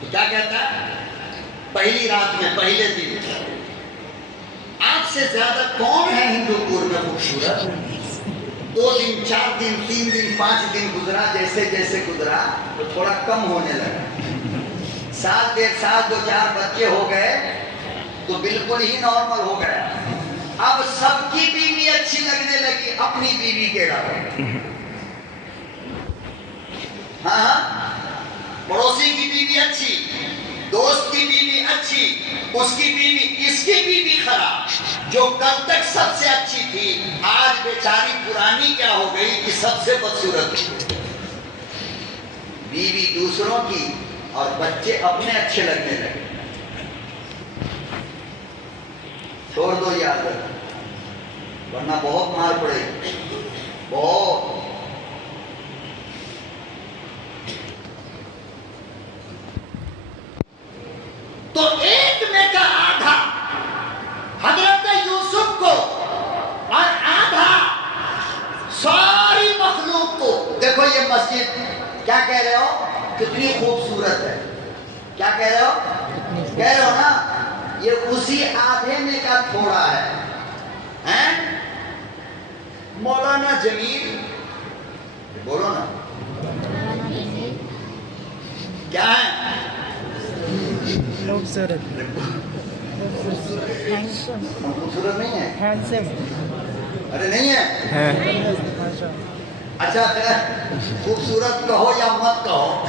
تو کیا کہتا ہے؟ پہلی رات میں پہلے دن آپ سے زیادہ کون ہے ہندو پور میں خوبصورت؟ 2 دن 4 دن 3 دن 5 دن گزرا، جیسے جیسے گزرا تو تھوڑا کم ہونے لگا، سال 1.5 سال 2-4 بچے ہو گئے تو بالکل ہی نارمل ہو گیا۔ اب سب کی بیوی اچھی لگنے لگی، اپنی بیوی کے علاوہ۔ ہاں، پڑوسی کی بیوی اچھی، دوست کی بیوی اچھی، اس کی بیوی، اس کی بیوی خراب۔ جو کل تک سب سے اچھی تھی آج بیچاری پرانی کیا ہو گئی کہ سب سے بدصورت تھی۔ بیوی دوسروں کی اور بچے اپنے اچھے لگنے لگے۔ چھوڑ دو یہ عادت، ورنہ بہت مار پڑے گی، بہت۔ تو ایک میں کا آدھا حضرت یوسف کو اور آدھا ساری مخلوق کو۔ دیکھو یہ مسجد کیا کہہ رہے ہو؟ کتنی خوبصورت ہے، کیا کہہ رہے ہو؟ کہہ رہے ہو نا؟ یہ اسی آدھے میں کا تھوڑا ہے۔ مولانا جمیل، بولو نا کیا ہے؟ خوبصورت خوبصورت نہیں ہے، ہینڈسم، ارے نہیں ہے، اچھا خوبصورت کہو یا مت کہو،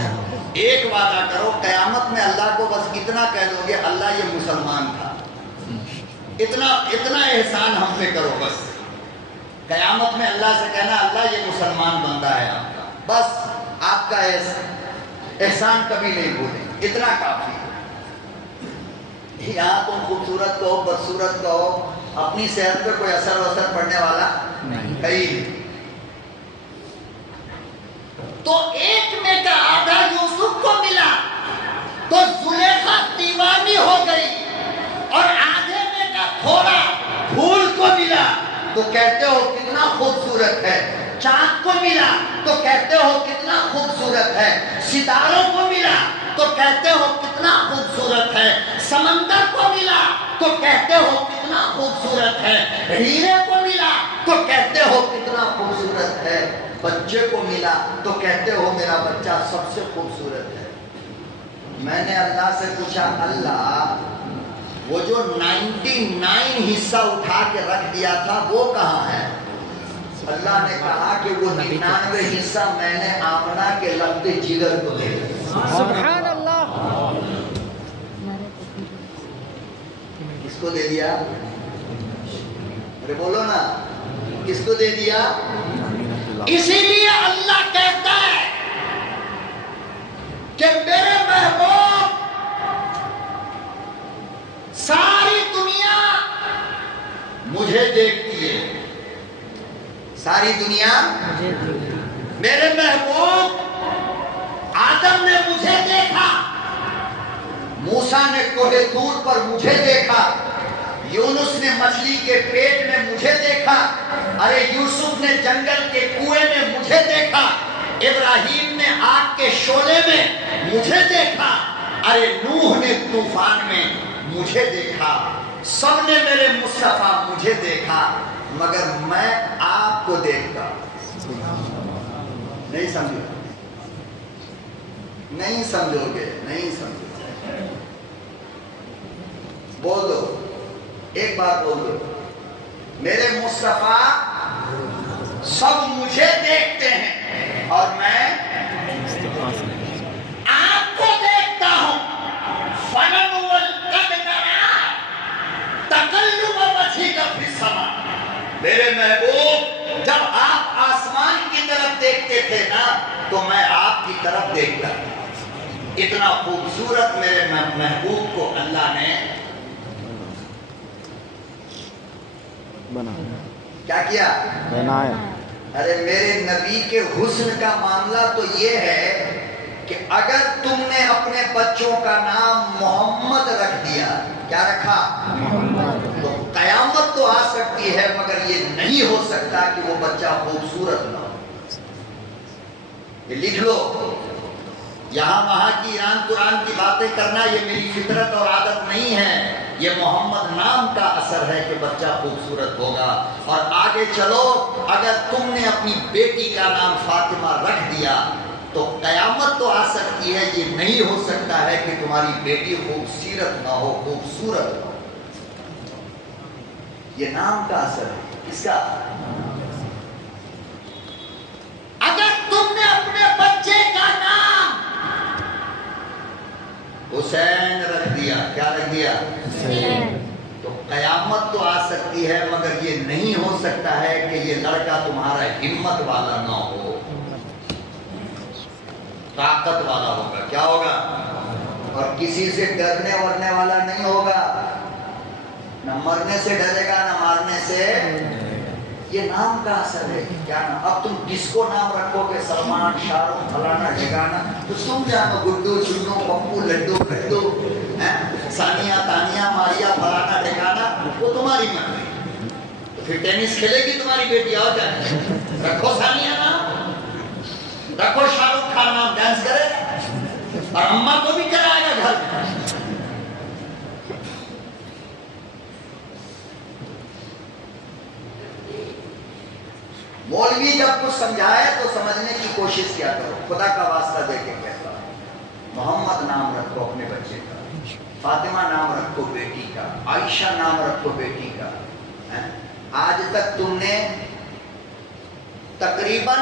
ایک وعدہ کرو، قیامت میں اللہ کو بس اتنا کہہ دو گے اللہ یہ مسلمان تھا، اتنا احسان ہم پہ کرو بس۔ قیامت میں اللہ سے کہنا اللہ یہ مسلمان بندہ ہے آپ کا، بس آپ کا احسان کبھی نہیں بھولیں، اتنا کافی ہے۔ یہاں تم خوبصورت کہو بدصورت کہو، اپنی صحت پہ کوئی اثر پڑنے والا نہیں۔ تو ایک میں کا آدھا یوسف کو ملا تو زلیخا دیوانی ہو گئی، اور آدھے میں کا تھوڑا پھول کو ملا تو کہتے ہو کتنا خوبصورت ہے، چاند کو ملا تو کہتے ہو کتنا خوبصورت ہے، ستاروں کو ملا تو کہتے ہو کتنا خوبصورت ہے، سمندر کو ملا تو کہتے ہو کتنا خوبصورت ہے، ہیرے کو ملا تو کہتے ہو کتنا خوبصورت ہے، بچے کو ملا تو کہتے ہو میرا بچہ سب سے خوبصورت ہے۔ میں نے اللہ سے پوچھا اللہ وہ جو 99 حصہ اٹھا کے رکھ دیا تھا وہ کہاں ہے؟ اللہ نے کہا کہ وہ 99 حصہ میں نے آمنہ کے لبد جگر کو دے دیا۔ سبحان اللہ۔ کس کو دے دیا؟ ارے بولو نا، کس کو دے دیا؟ اسی لیے اللہ کہتا ہے کہ میرے محبوب ساری دنیا مجھے دیکھتی ہے، ساری دنیا میرے محبوب آدم نے مجھے دیکھا، موسیٰ نے کوہ طور پر مجھے دیکھا، یونس نے مچھلی کے پیٹ میں مجھے دیکھا، ارے یوسف نے جنگل کے کنویں میں مجھے دیکھا، ابراہیم نے آگ کے شعلے میں مجھے دیکھا، ارے نوح نے طوفان میں مجھے دیکھا، سب نے میرے مصطفیٰ مجھے دیکھا، مگر میں آپ کو دیکھتا نہیں سمجھو، نہیں سمجھو گے، نہیں سمجھو گے، بول دو، ایک بات بول دو، میرے مصطفیٰ سب مجھے دیکھتے ہیں اور میں آپ کو دیکھتا ہوں۔ فَنَمُ وَالْقَدْ نَرَا تَقَلُّبَ وَجْهِكَ فِي السَّمَاءِ، میرے محبوب جب آپ آسمان کی طرف دیکھتے تھے نا تو میں آپ کی طرف دیکھتا تھا۔ اتنا خوبصورت میرے محبوب کو اللہ نے کیا کیا؟ بنایا۔ ارے میرے نبی کے حسن کا معاملہ تو یہ ہے کہ اگر تم نے اپنے بچوں کا نام محمد رکھ دیا، کیا رکھا؟ محمد، تو قیامت تو آ سکتی ہے مگر یہ نہیں ہو سکتا کہ وہ بچہ خوبصورت نہ ہو۔ یہ لکھ لو، یہاں وہاں کی ایران قرآن کی باتوں باتیں کرنا یہ میری فطرت اور عادت نہیں ہے، یہ محمد نام کا اثر ہے کہ بچہ خوبصورت ہوگا۔ اور آگے چلو، اگر تم نے اپنی بیٹی کا نام فاطمہ رکھ دیا تو قیامت تو آ سکتی ہے، یہ نہیں ہو سکتا ہے کہ تمہاری بیٹی خوبصورت نہ ہو، خوبصورت ہو۔ یہ نام کا اثر ہے، کس کا؟ اگر تم نے اپنے بچے کا نام حسین رکھ دیا، کیا رکھ دیا؟ تو قیامت تو آ سکتی ہے، مگر یہ نہیں ہو سکتا ہے کہ یہ لڑکا تمہارا ہمت والا نہ ہو، طاقت والا ہوگا۔ کیا ہوگا؟ اور کسی سے ڈرنے ورنے والا نہیں ہوگا، نہ مرنے سے ڈرے گا نہ مارنے سے۔ یہ نام کا اثر ہے۔ کیا نام؟ اب تم کس کو نام رکھو گے، سلمان، شاہ رخ، فلانا ٹھکانا، تو تم جانو، گڈو، چنو، پپو، لڈو، کڈو، ثانیہ، تانیہ، ماریا، فلانا ٹھکانا، وہ تمہاری مرضی۔ تو پھر ٹینس کھیلے گی تمہاری بیٹی، آؤ جائے رکھو ثانیہ نام، رکھو شاہ رخ خان نام، ڈانس کرے گا اور اماں کو بھی کرائے گا گھر میں۔ مولوی جب کچھ سمجھائے تو سمجھنے کی کوشش کیا کرو، خدا کا واسطہ دے کے کہتا ہے، محمد نام رکھو اپنے بچے کا، فاطمہ نام رکھو بیٹی کا، عائشہ نام رکھو بیٹی کا۔ آج تک تم نے تقریباً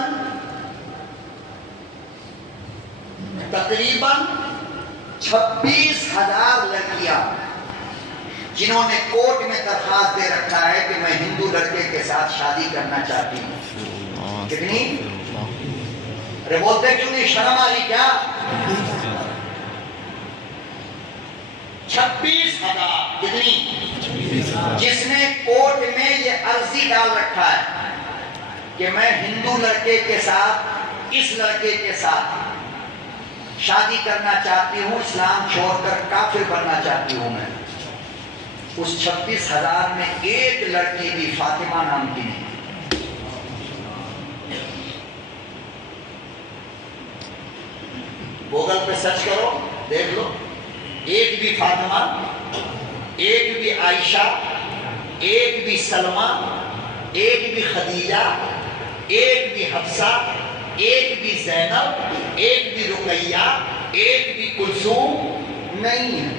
26,000 لڑکیاں جنہوں نے کورٹ میں درخواست دے رکھا ہے کہ میں ہندو لڑکے کے ساتھ شادی کرنا چاہتی ہوں، کتنی؟ ارے بولتے کیوں نہیں، شرم آ رہی کیا؟ 26,000 کتنی؟ جس نے کورٹ میں یہ عرضی ڈال رکھا ہے کہ میں ہندو لڑکے کے ساتھ، اس لڑکے کے ساتھ شادی کرنا چاہتی ہوں، اسلام چھوڑ کر کافر بننا چاہتی ہوں میں، اس 26,000 میں ایک لڑکی بھی فاطمہ نام کی نہیں۔ گوگل پہ سرچ کرو، دیکھ لو، ایک بھی فاطمہ، ایک بھی عائشہ، ایک بھی سلمہ، ایک بھی خدیجہ، ایک بھی حفصہ، ایک بھی زینب، ایک بھی رقیہ، ایک بھی کلثوم نہیں ہے۔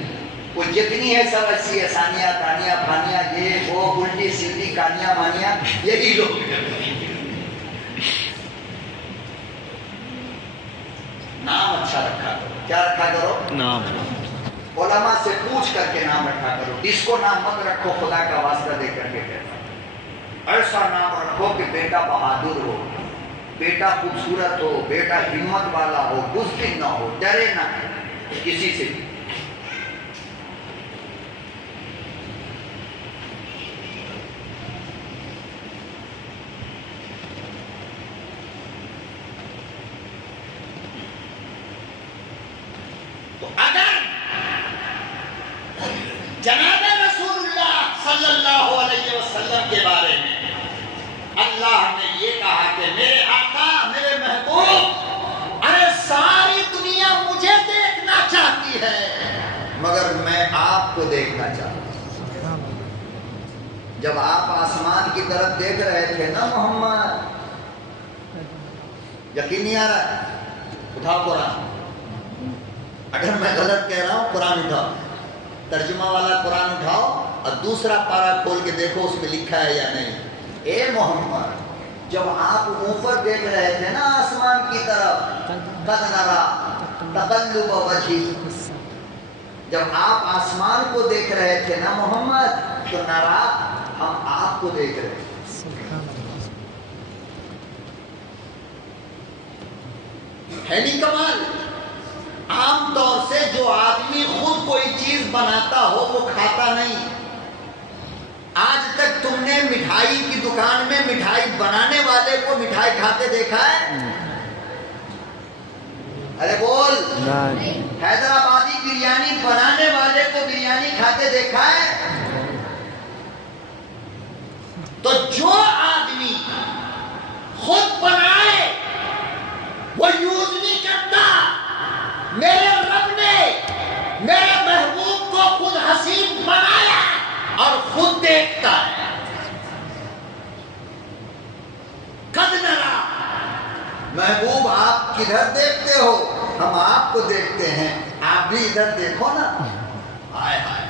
وہ جتنی ہے سب ایسی ہے، ثانیہ، تانیہ، فانیہ، یہ وہ الٹی سیدھی کانیہ مانیہ، یہی لوگ ہیں۔ نام اچھا رکھا کرو، کیا رکھا کرو؟ نام۔ علماء سے پوچھ کر کے نام رکھا کرو، اس کو نام مت رکھو خدا کا واسطہ دے کر کے کہتا، ایسا نام رکھو کہ بیٹا بہادر ہو، بیٹا خوبصورت ہو، بیٹا ہمت والا ہو، بزدل نہ ہو، ڈرے نہ کسی سے بھی۔ تو اگر جناب رسول اللہ صلی اللہ علیہ وسلم کے بارے میں اللہ نے یہ کہا کہ میرے آقا، میرے محبوب، ارے ساری دنیا مجھے دیکھنا چاہتی ہے مگر میں آپ کو دیکھنا چاہتا ہوں۔ جب آپ آسمان کی طرف دیکھ رہے تھے نا محمد، یقین نہیں آ رہا ہے؟ اٹھاؤ قرآن، اگر میں غلط کہہ رہا ہوں قرآن اٹھاؤ، ترجمہ والا قرآن اٹھاؤ اور دوسرا پارہ کھول کے دیکھو اس میں لکھا ہے یا نہیں۔ اے محمد، جب آپ اوپر دیکھ رہے تھے نا آسمان کی طرف، قد نرا تقلب وجہک، جب آپ آسمان کو دیکھ رہے تھے نا محمد، تو نرا، ہم آپ کو دیکھ رہے تھے۔ ہے نہیں کمال؟ عام طور سے جو آدمی خود کوئی چیز بناتا ہو وہ کھاتا نہیں۔ آج تک تم نے مٹھائی کی دکان میں مٹھائی بنانے والے کو مٹھائی کھاتے دیکھا ہے؟ ارے بول، حیدرآبادی بریانی بنانے والے کو بریانی کھاتے دیکھا ہے؟ تو جو آدمی خود بنائے وہ یوز نہیں کرتا۔ میرے رب نے بھی ادھر دیکھو نا، ہائے ہائے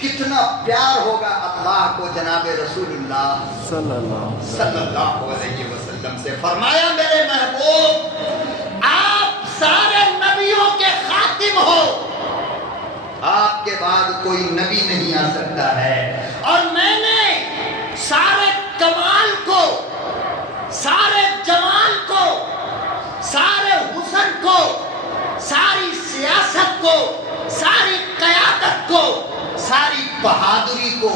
کتنا پیار ہوگا اللہ کو جناب رسول اللہ صلی اللہ علیہ وسلم سے۔ فرمایا میرے محبوب آپ سارے نبیوں کے خاتم ہو، آپ کے بعد کوئی نبی نہیں آ سکتا ہے، اور میں نے سارے کمال کو، سارے جمال کو، سارے حسن کو، ساری سیاست کو، ساری قیادت کو، ساری بہادری کو،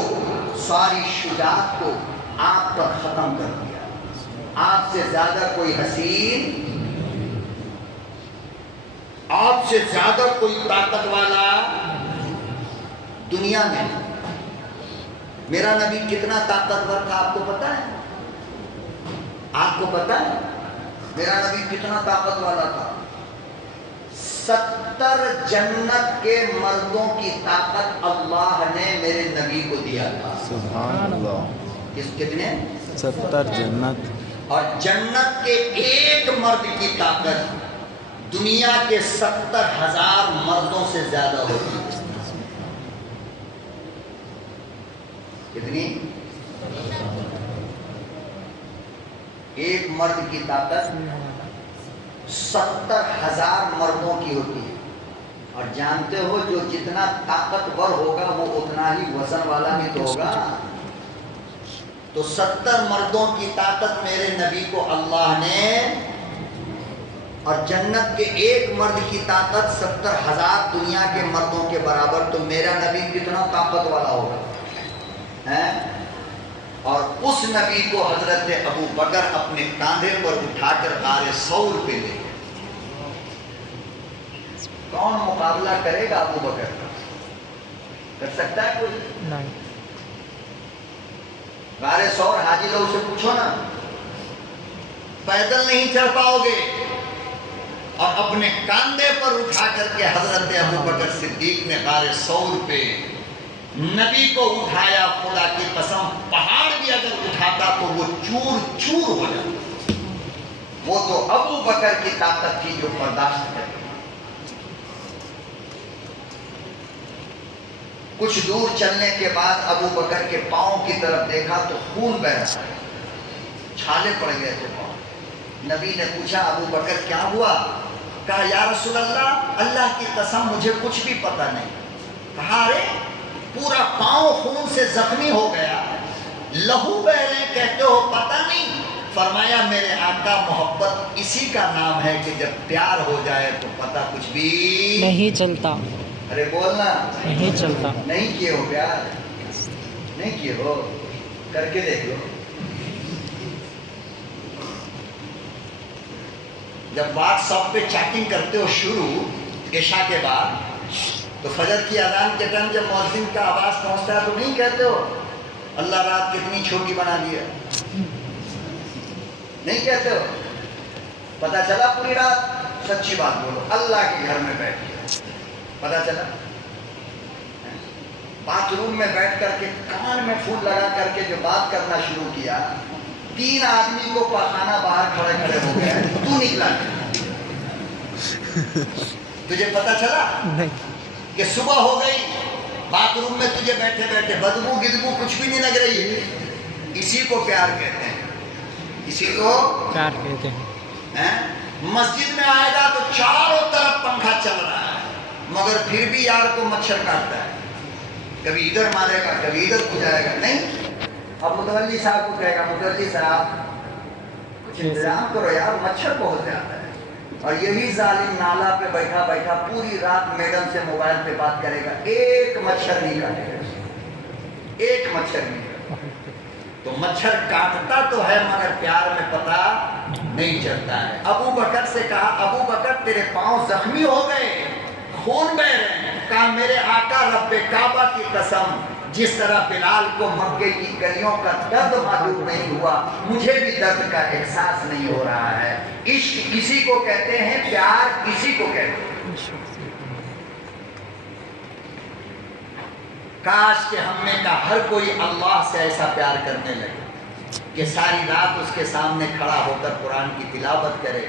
ساری شجاعت کو آپ پر ختم کر دیا۔ آپ سے زیادہ کوئی حسین، آپ سے زیادہ کوئی طاقت والا دنیا میں نہیں۔ میرا نبی کتنا طاقتور تھا آپ کو پتا ہے؟ آپ کو پتا ہے میرا نبی کتنا طاقت والا تھا؟ 70 جنت کے مردوں کی طاقت اللہ نے میرے نبی کو دیا تھا۔ سبحان اللہ۔ کتنے؟ 70 جنت، اور جنت کے ایک مرد کی طاقت دنیا کے 70,000 مردوں سے زیادہ ہوتی ہے۔ کتنی؟ ایک مرد کی طاقت 70,000 مردوں کی ہوتی ہے، اور جانتے ہو جو جتنا طاقتور ہوگا وہ اتنا ہی وزن والا بھی تو ہوگا۔ تو 70 مردوں کی طاقت میرے نبی کو اللہ نے، اور جنت کے ایک مرد کی طاقت 70,000 دنیا کے مردوں کے برابر، تو میرا نبی کتنا طاقت والا ہوگا ہے؟ اور اس نبی کو حضرت ابو بکر اپنے کاندھے پر اٹھا کر غار ثور پہ لے گئے۔ کون مقابلہ کرے گا ابو بکر کا؟ کر سکتا ہے کوئی؟ نہیں۔ غار ثور حاجی لوگ سے پوچھو نا، پیدل نہیں چڑھ پاؤ گے، اور اپنے کاندھے پر اٹھا کر کے حضرت ابو بکر صدیق نے غار ثور پہ نبی کو اٹھایا۔ خدا کی قسم پہاڑ بھی اگر اٹھاتا تو وہ چور چور ہو جاتا۔ وہ تو ابو بکر کی طاقت تھی جو برداشت کرے۔ کچھ دور چلنے کے بعد ابو بکر کے پاؤں کی طرف دیکھا تو خون بہ رہا ہے، چھالے پڑ گئے تھے پاؤں۔ نبی نے پوچھا ابو بکر کیا ہوا؟ کہا یا رسول اللہ، اللہ کی قسم مجھے کچھ بھی پتہ نہیں۔ کہا ارے پورا پاؤں خون سے زخمی ہو گیا، لہو بہ رہے کہتے ہو پتہ نہیں؟ فرمایا میرے آقا محبت اسی کا نام ہے کہ جب پیار ہو جائے تو پتہ کچھ بھی نہیں چلتا۔ ارے بولنا نہیں چلتا۔ نہیں کیے ہو پیار؟ نہیں کیے ہو؟ کر کے دیکھ لو۔ جب واٹس ایپ پہ چیٹنگ کرتے ہو شروع عشاء کے بعد، تو فجر کی اذان کے ٹائم جب مؤذن کا آواز پہنچتا ہے تو نہیں کہتے ہو اللہ رات کتنی چھوٹی بنا دیا؟ نہیں کہتے ہو؟ پتہ چلا پوری رات؟ سچی بات بولو، اللہ کے گھر میں بیٹھ پتہ چلا؟ باتھ روم میں بیٹھ کر کے کان میں پھول لگا کر کے جو بات کرنا شروع کیا، 3 آدمی کو پخانا باہر کھڑے کھڑے ہو گئے، تو نکلا تجھے پتہ چلا کہ صبح ہو گئی، باتھ روم میں تجھے بیٹھے بیٹھے بدبو گدبو کچھ بھی نہیں لگ رہی ہے؟ اسی کو پیار کہتے ہیں، اسی کو پیار کہتے ہیں۔ مسجد میں آئے گا تو چاروں طرف پنکھا چل رہا ہے، مگر پھر بھی یار کو مچھر کاٹتا ہے، کبھی ادھر مارے گا کبھی ادھر کو جائے گا۔ نہیں، اب متولی صاحب کو کہے گا متولی صاحب کچھ انتظام کرو یار، مچھر بہت زیادہ ہے، اور یہی ظالم نالا پہ بیٹھا بیٹھا پوری رات میڈم سے موبائل پہ بات کرے گا، ایک مچھر نہیں کاٹے گا، ایک مچھر نہیں کاٹے گا۔ تو مچھر کاٹتا تو ہے مگر پیار میں پتہ نہیں چلتا ہے۔ ابو بکر سے کہا ابو بکر تیرے پاؤں زخمی ہو گئے، خون بہ رہے ہیں۔ کہا میرے آقا رب کعبہ کی قسم، جس طرح بلال کو مکے کی گلیوں کا درد معلوم نہیں ہوا، مجھے بھی درد کا احساس نہیں ہو رہا ہے۔ عشق کسی کو کہتے ہیں، پیار کسی کو کہتے ہیں۔ کاش کہ ہم میں کا ہر کوئی اللہ سے ایسا پیار کرنے لگے کہ ساری رات اس کے سامنے کھڑا ہو کر قرآن کی تلاوت کرے،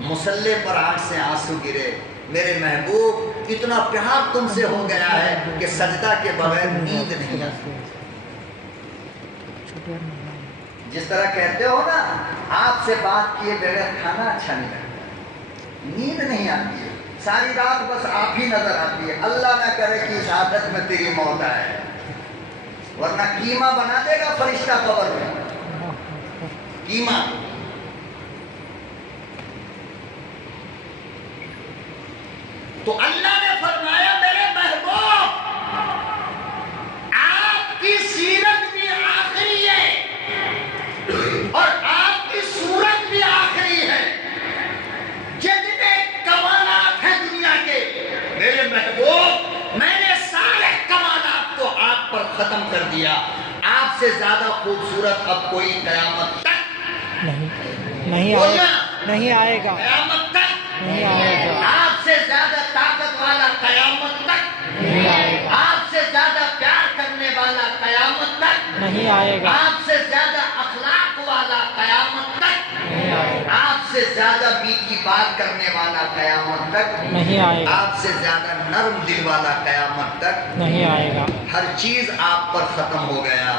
مسلح پر آنکھ سے آنسو گرے. میرے محبوب اتنا پیار تم سے ہو گیا ہے کہ سجدہ کے بغیر نیند نہیں آتی. جس طرح کہتے ہو نا آپ سے بات کیے بغیر کھانا اچھا نہیں لگتا, نیند نہیں آتی ہے, ساری رات بس آپ ہی نظر آتی ہے. اللہ نہ کرے کہ اس عادت میں تیری موت آئے, ورنہ قیمہ بنا دے گا فرشتہ قبر میں, قیمہ. تو اللہ نے فرمایا میرے محبوب آپ کی سیرت بھی آخری ہے اور آپ کی صورت بھی آخری ہے. جتنے کمالات ہیں دنیا کے میرے محبوب میں نے سارے کمالات کو آپ پر ختم کر دیا. آپ سے زیادہ خوبصورت اب کوئی قیامت تک نہیں آئے گا, قیامت تک نہیں آئے گا, آپ سے زیادہ طاقت والا قیامت تک نہیں آئے گا, آپ سے زیادہ پیار کرنے والا قیامت تک نہیں آئے گا, آپ سے زیادہ اخلاق والا قیامت تک نہیں آئے گا, آپ سے زیادہ میٹھی بات کرنے والا قیامت تک نہیں آئے گا, آپ سے زیادہ نرم دل والا قیامت تک نہیں آئے گا. ہر چیز آپ پر ختم ہو گیا.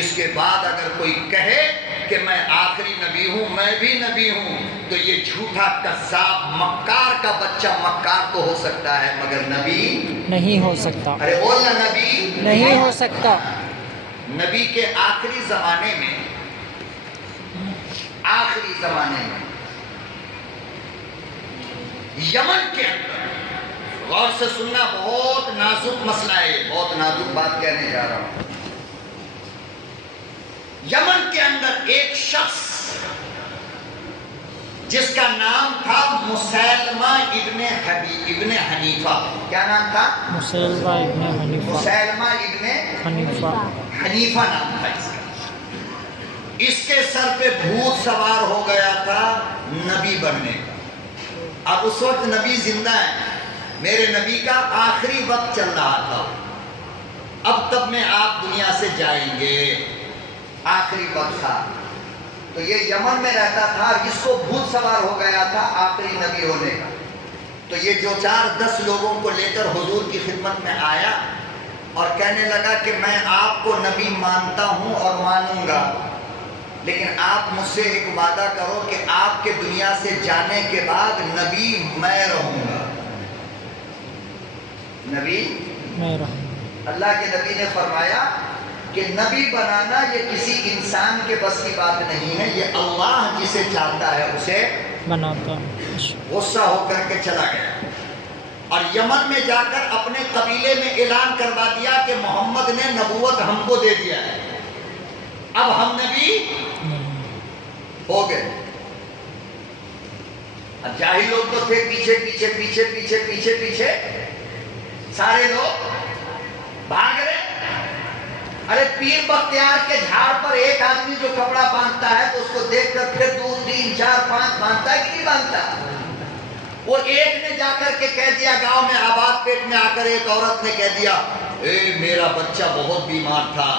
اس کے بعد اگر کوئی کہے کہ میں آخری نبی ہوں, میں بھی نبی ہوں, تو یہ جھوٹا کذاب مکار کا بچہ مکار تو ہو سکتا ہے مگر نبی نہیں ہو سکتا, ارے بول نا نبی نہیں ہو سکتا. نبی کے آخری زمانے میں یمن کے اندر, غور سے سننا, بہت نازک مسئلہ ہے, بہت نازک بات کہنے جا رہا ہوں. یمن کے اندر ایک شخص جس کا نام تھا مسیلمہ ابن حنیفہ. کیا نام تھا؟ مسیلمہ ابن حنیفہ. مسیلمہ ابن حنیفہ نام تھا اس کا. اس کے سر پہ بھوت سوار ہو گیا تھا نبی بننے کا. اب اس وقت نبی زندہ ہے, میرے نبی کا آخری وقت چل رہا تھا. اب تب میں آپ دنیا سے جائیں گے, آخری وقت تھا. تو یہ یمن میں رہتا تھا, جس کو بھوت سوار ہو گیا تھا آخری نبی ہونے کا. تو یہ جو 4-10 لوگوں کو لے کر حضور کی خدمت میں آیا اور کہنے لگا کہ میں آپ کو نبی مانتا ہوں اور مانوں گا, لیکن آپ مجھ سے ایک وعدہ کرو کہ آپ کے دنیا سے جانے کے بعد نبی میں رہوں گا. نبی میں رہوں. اللہ کے نبی نے فرمایا کہ نبی بنانا یہ کسی انسان کے بس کی بات نہیں ہے, یہ اللہ جسے چاہتا ہے اسے بناتا. غصہ ہو کر کے چلا گیا اور یمن میں جا کر اپنے قبیلے میں اعلان کروا دیا کہ محمد نے نبوت ہم کو دے دیا ہے, اب ہم نبی ہو گئے. اب جاہل لوگ تو تھے پیچھے سارے لوگ بھاگ رہے. ارے پیر بختیار کے جھاڑ پر ایک آدمی جو کپڑا باندھتا ہے تو اس کو دیکھ کر پھر 2, 3, 4, 5 باندھتا ہے کہ نہیں باندھتا. وہ ایک نے جا کر کے کہہ دیا, گاؤں میں آباد پیٹ میں آ کر ایک عورت نے کہہ دیا, اے میرا بچہ بہت بیمار تھا,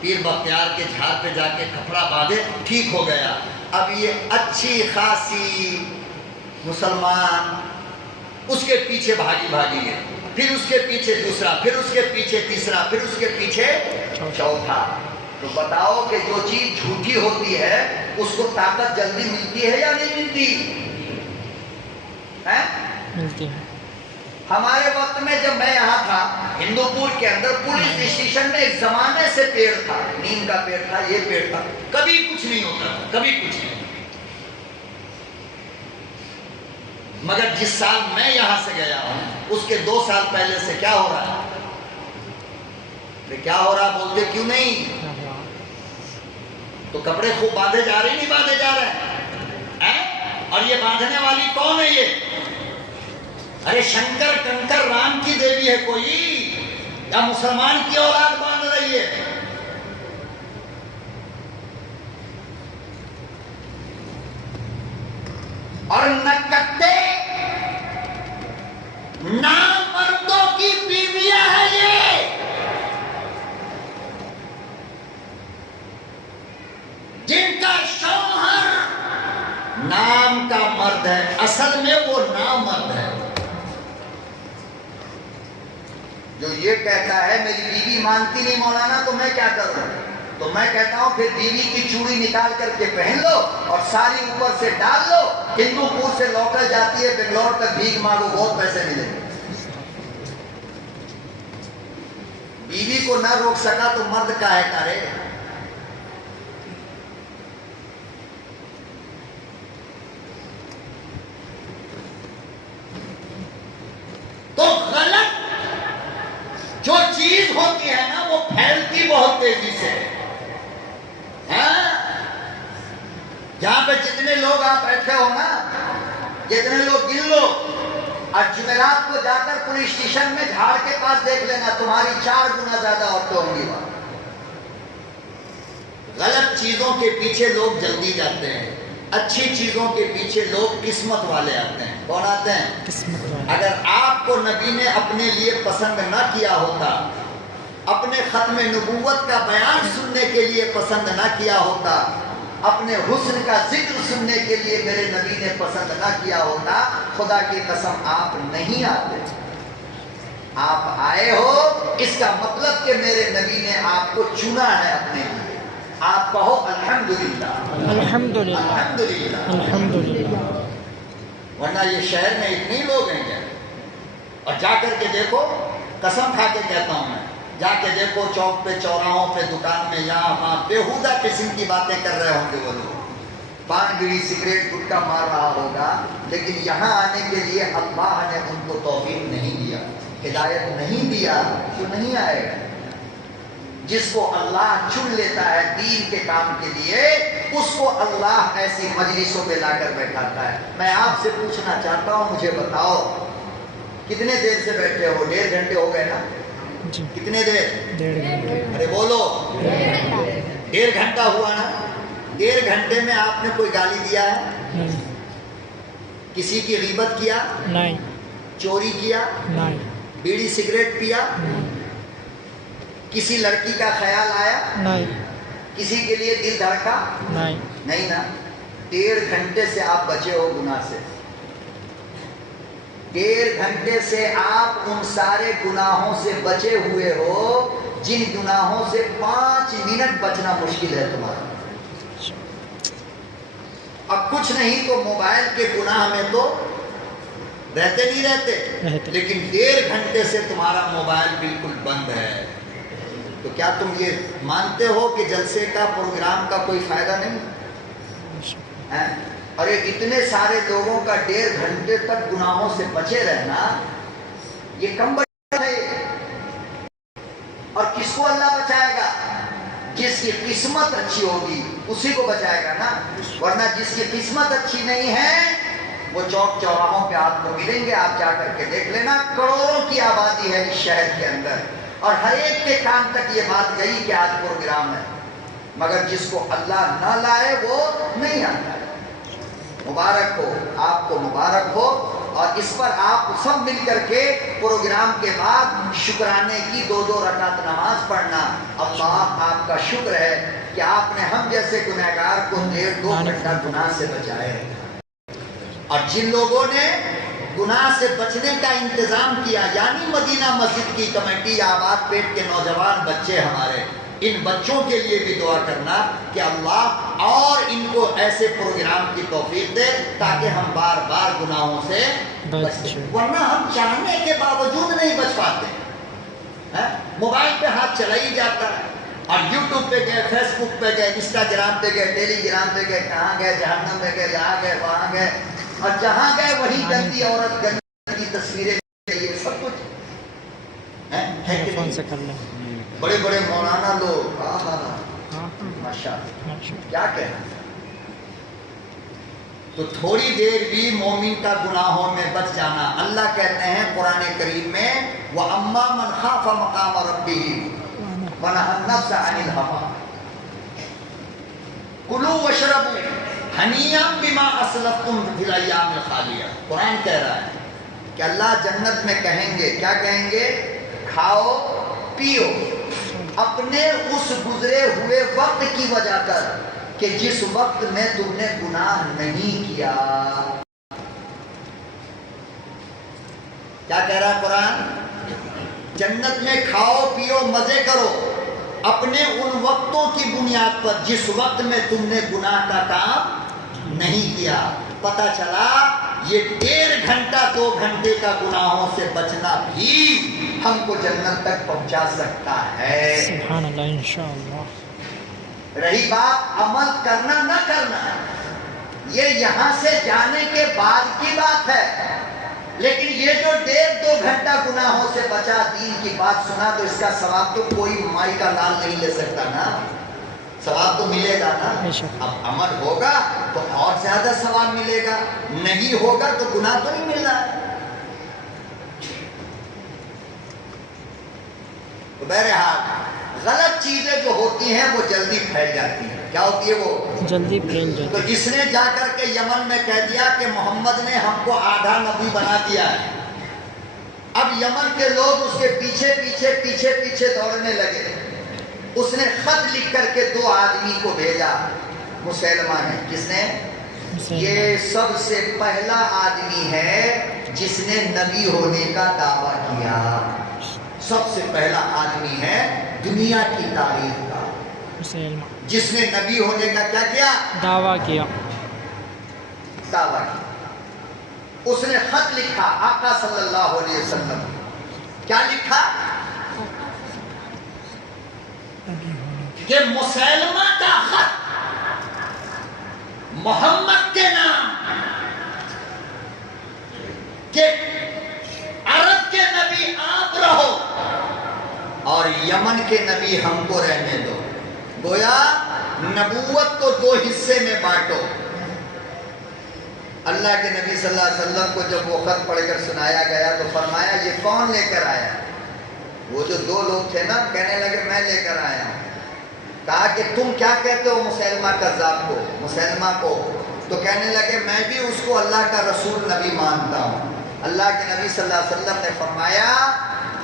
پیر بختیار کے جھاڑ پہ جا کے کپڑا باندھے, ٹھیک ہو گیا. اب یہ اچھی خاصی مسلمان اس کے پیچھے بھاگی ہے, پھر اس کے پیچھے دوسرا, پھر اس کے پیچھے تیسرا, پھر اس کے پیچھے چوتھا. تو بتاؤ کہ جو چیز جھوٹی ہوتی ہے اس کو طاقت جلدی ملتی ہے یا نہیں ملتی ہے؟ ملتی ہے. ہمارے وقت میں جب میں یہاں تھا ہندوپور کے اندر, پولیس اسٹیشن میں ایک زمانے سے پیڑ تھا, نیم کا پیڑ تھا, یہ پیڑ تھا, کبھی کچھ نہیں ہوتا تھا, کبھی کچھ نہیں. مگر جس سال میں یہاں سے گیا ہوں اس کے 2 سال پہلے سے کیا ہو رہا ہے, کیا ہو رہا بولتے کیوں نہیں؟ تو کپڑے خوب باندھے جا رہے نہیں باندھے جا رہے ہیں؟ اور یہ باندھنے والی کون ہے یہ؟ ارے شنکر کنکر رام کی دیوی ہے کوئی, یا مسلمان کی اولاد باندھ رہی ہے؟ اور نکتے نامردوں کی بیویاں ہیں یہ, جن کا شوہر نام کا مرد ہے, اصل میں وہ نامرد ہے جو یہ کہتا ہے میری بیوی مانتی نہیں مولانا تو میں کیا کروں؟ تو میں کہتا ہوں پھر بیوی کی چوڑی نکال کر کے پہن لو اور ساری اوپر سے ڈال لو، ہندو پور سے لوٹل جاتی ہے بنگلور تک بھیک مانگو، بہت پیسے ملیں گے۔ بیوی کو نہ روک سکا تو مرد کاہے کرے؟ تو غلط جو چیز ہوتی ہے نا وہ پھیلتی بہت تیزی سے جہاں پہ جتنے لوگ آپ بیٹھے ہو نا، جتنے لوگ گن لو، اور جمعرات کو جا کر پولیس اسٹیشن میں جھاڑ کے پاس دیکھ لینا، تمہاری 4 گنا زیادہ عورتیں ہوں گی وہاں۔ غلط چیزوں کے پیچھے لوگ جلدی جاتے ہیں، اچھی چیزوں کے پیچھے لوگ قسمت والے آتے ہیں۔ کون آتے ہیں؟ قسمت والے۔ اگر آپ کو نبی نے اپنے لیے پسند نہ کیا ہوتا، اپنے ختم نبوت کا بیان سننے کے لیے پسند نہ کیا ہوتا، اپنے حسن کا ذکر سننے کے لیے میرے نبی نے پسند نہ کیا ہوتا، خدا کی قسم آپ نہیں آتے۔ آپ آئے ہو، اس کا مطلب کہ میرے نبی نے آپ کو چنا ہے اپنے لیے۔ آپ کہو الحمدللہ الحمدللہ الحمدللہ الحمدللہ۔ ورنہ یہ شہر میں اتنے لوگ ہیں کیا؟ اور جا کر کے دیکھو، قسم کھا کے کہتا ہوں میں، جا کے دیکھو چوک پہ، چوراہوں پہ، دکان میں، یہاں وہاں بےہودہ قسم کی باتیں کر رہے ہوں گے وہ لوگ، پان بیڑی سگریٹ گٹکا مار رہا ہوگا، لیکن یہاں آنے کے لیے اللہ نے ان کو توفیق نہیں دیا، ہدایت نہیں دیا، تو نہیں آئے گا۔ جس کو اللہ چن لیتا ہے دین کے کام کے لیے، اس کو اللہ ایسی مجلسوں میں لا کر بیٹھاتا ہے۔ میں آپ سے پوچھنا چاہتا ہوں، مجھے بتاؤ کتنے دیر سے بیٹھے ہو؟ 1.5 گھنٹے ہو گئے نا؟ جی کتنے دیر؟ 1.5 گھنٹے۔ ارے بولو، 1.5 گھنٹہ ہوا نا؟ 1.5 گھنٹے میں آپ نے کوئی گالی دیا ہے؟ نہیں کسی کی غیبت کیا؟ نہیں چوری کیا؟ نہیں بیڑی سگریٹ پیا؟ کسی لڑکی کا خیال آیا؟ نہیں کسی کے لیے دل دھڑکا؟ نہیں نہیں نا؟ 1.5 گھنٹے سے آپ بچے ہو گناہ سے۔ 1.5 گھنٹے سے آپ ان سارے گناہوں سے بچے ہوئے ہو جن گناہوں سے 5 منٹ بچنا مشکل ہے تمہارا۔ اب کچھ نہیں تو موبائل کے گناہ میں تو رہتے نہیں رہتے، لیکن 1.5 گھنٹے سے تمہارا موبائل بالکل بند ہے۔ تو کیا تم یہ مانتے ہو کہ جلسے کا، پروگرام کا کوئی فائدہ نہیں ہے؟ اور اتنے سارے لوگوں کا 1.5 گھنٹے تک گناہوں سے بچے رہنا، یہ کم بچہ ہے۔ اور کس کو اللہ بچائے گا؟ جس کی قسمت اچھی ہوگی اسی کو بچائے گا نا، ورنہ جس کی قسمت اچھی نہیں ہے وہ چوک چوراہوں پہ آپ کو ملیں گے۔ آپ جا کر کے دیکھ لینا، کروڑوں کی آبادی ہے اس شہر کے اندر، اور ہر ایک کے کان تک یہ بات گئی کہ آج پروگرام ہے، مگر جس کو اللہ نہ لائے وہ نہیں آتا ہے۔ مبارک ہو، آپ کو مبارک ہو، اور اس پر آپ سب مل کر کے پروگرام کے بعد شکرانے کی 2 رکعت نماز پڑھنا۔ اللہ آپ کا شکر ہے کہ آپ نے ہم جیسے گنہگار کو 1.5-2 گھنٹہ گناہ سے بچائے۔ اور جن لوگوں نے گناہ سے بچنے کا انتظام کیا، یعنی مدینہ مسجد کی کمیٹی، آباد پیٹ کے نوجوان بچے ہمارے، ان بچوں کے لیے بھی دعا کرنا کہ اللہ اور ان کو ایسے پروگرام کی توفیق دے تاکہ ہم بار بار گناہوں سے بچیں، ورنہ ہم چاہنے کے باوجود نہیں بچ پاتے۔ موبائل پہ ہاتھ چلا ہی جاتا ہے، اور یوٹیوب پہ گئے، فیس بک پہ گئے، انسٹاگرام پہ گئے، ٹیلی گرام پہ گئے، کہاں گئے؟ جہنم میں گئے، یہاں گئے، وہاں گئے، اور جہاں گئے وہی گندی عورت، گندی تصویریں، یہ سب کچھ ہے کہ فون سے نہیں؟ کر لیں۔ بڑے بڑے مولانا لوگ، ماشاء اللہ، کیا کہنا۔ تو تھوڑی دیر بھی مومن کا گناہوں میں بچ جانا۔ اللہ کہتے ہیں قرآن کریم میں، وَأَمَّا مَنْ خَافَ مَقَامَ رَبِّهِ وَنَهَى النَّفْسَ عَنِ الْهَوَىٰ كُلُوا وَاشْرَبُوا هَنِيئًا بِمَا أَسْلَفْتُمْ فِي الْأَيَّامِ الْخَالِيَةِ۔ قرآن کہہ رہا ہے کہ اللہ جنت میں کہیں گے، کیا کہیں گے؟ کھاؤ پیو اپنے اس گزرے ہوئے وقت کی وجہ کر کہ جس وقت میں تم نے گناہ نہیں کیا۔ کیا کہہ رہا ہے قرآن؟ جنت میں کھاؤ پیو مزے کرو اپنے ان وقتوں کی بنیاد پر جس وقت میں تم نے گناہ کا کام نہیں کیا. پتہ چلا یہ 1.5 گھنٹہ 2 گھنٹے کا گناہوں سے بچنا بھی ہم کو جنت تک پہنچا سکتا ہے. سبحان اللہ انشاءاللہ. رہی بات عمل کرنا نہ کرنا، یہ یہاں سے جانے کے بعد کی بات ہے. لیکن یہ جو 1.5-2 گھنٹہ گناہوں سے بچا دین کی بات سنا تو اس کا ثواب تو کوئی مائی کا لال نہیں لے سکتا نا. ثواب تو ملے گا نا. اب عمل ہوگا تو اور زیادہ ثواب ملے گا، نہیں ہوگا تو گناہ تو نہیں مل رہا ہے. تو بہرحال غلط چیزیں جو ہوتی ہیں وہ جلدی پھیل جاتی ہیں. کیا ہوتی ہے وہ؟ جلدی پھیل جاتی. تو اس نے جا کر کے یمن میں کہہ دیا کہ محمد نے ہم کو آدھا نبی بنا دیا ہے. اب یمن کے لوگ اس کے پیچھے پیچھے پیچھے پیچھے دوڑنے لگے. اس نے خط لکھ کر کے 2 آدمی کو بھیجا. مسلمہ نے. کس نے؟ یہ سب سے پہلا آدمی ہے جس نے نبی ہونے کا دعویٰ کیا. سب سے پہلا آدمی ہے دنیا کی تاریخ کا مسلمہ جس نے نبی ہونے کا کیا کیا؟ دعویٰ کیا. دعویٰ کیا. اس نے خط لکھا آقا صلی اللہ علیہ وسلم. کیا لکھا؟ کہ مسلمہ کا خط محمد کے نام کہ عرب کے نبی آپ رہو اور یمن کے نبی ہم کو رہنے دو. گویا نبوت کو 2 حصے میں بانٹو. اللہ کے نبی صلی اللہ علیہ وسلم کو جب وہ خط پڑھ کر سنایا گیا تو فرمایا یہ کون لے کر آیا؟ وہ جو 2 لوگ تھے نا کہنے لگے میں لے کر آیا ہوں. کہا کہ تم کیا کہتے ہو مسلمہ کذاب کو، مسلمہ کو؟ تو کہنے لگے میں بھی اس کو اللہ کا رسول نبی مانتا ہوں. اللہ کے نبی صلی اللہ علیہ وسلم نے فرمایا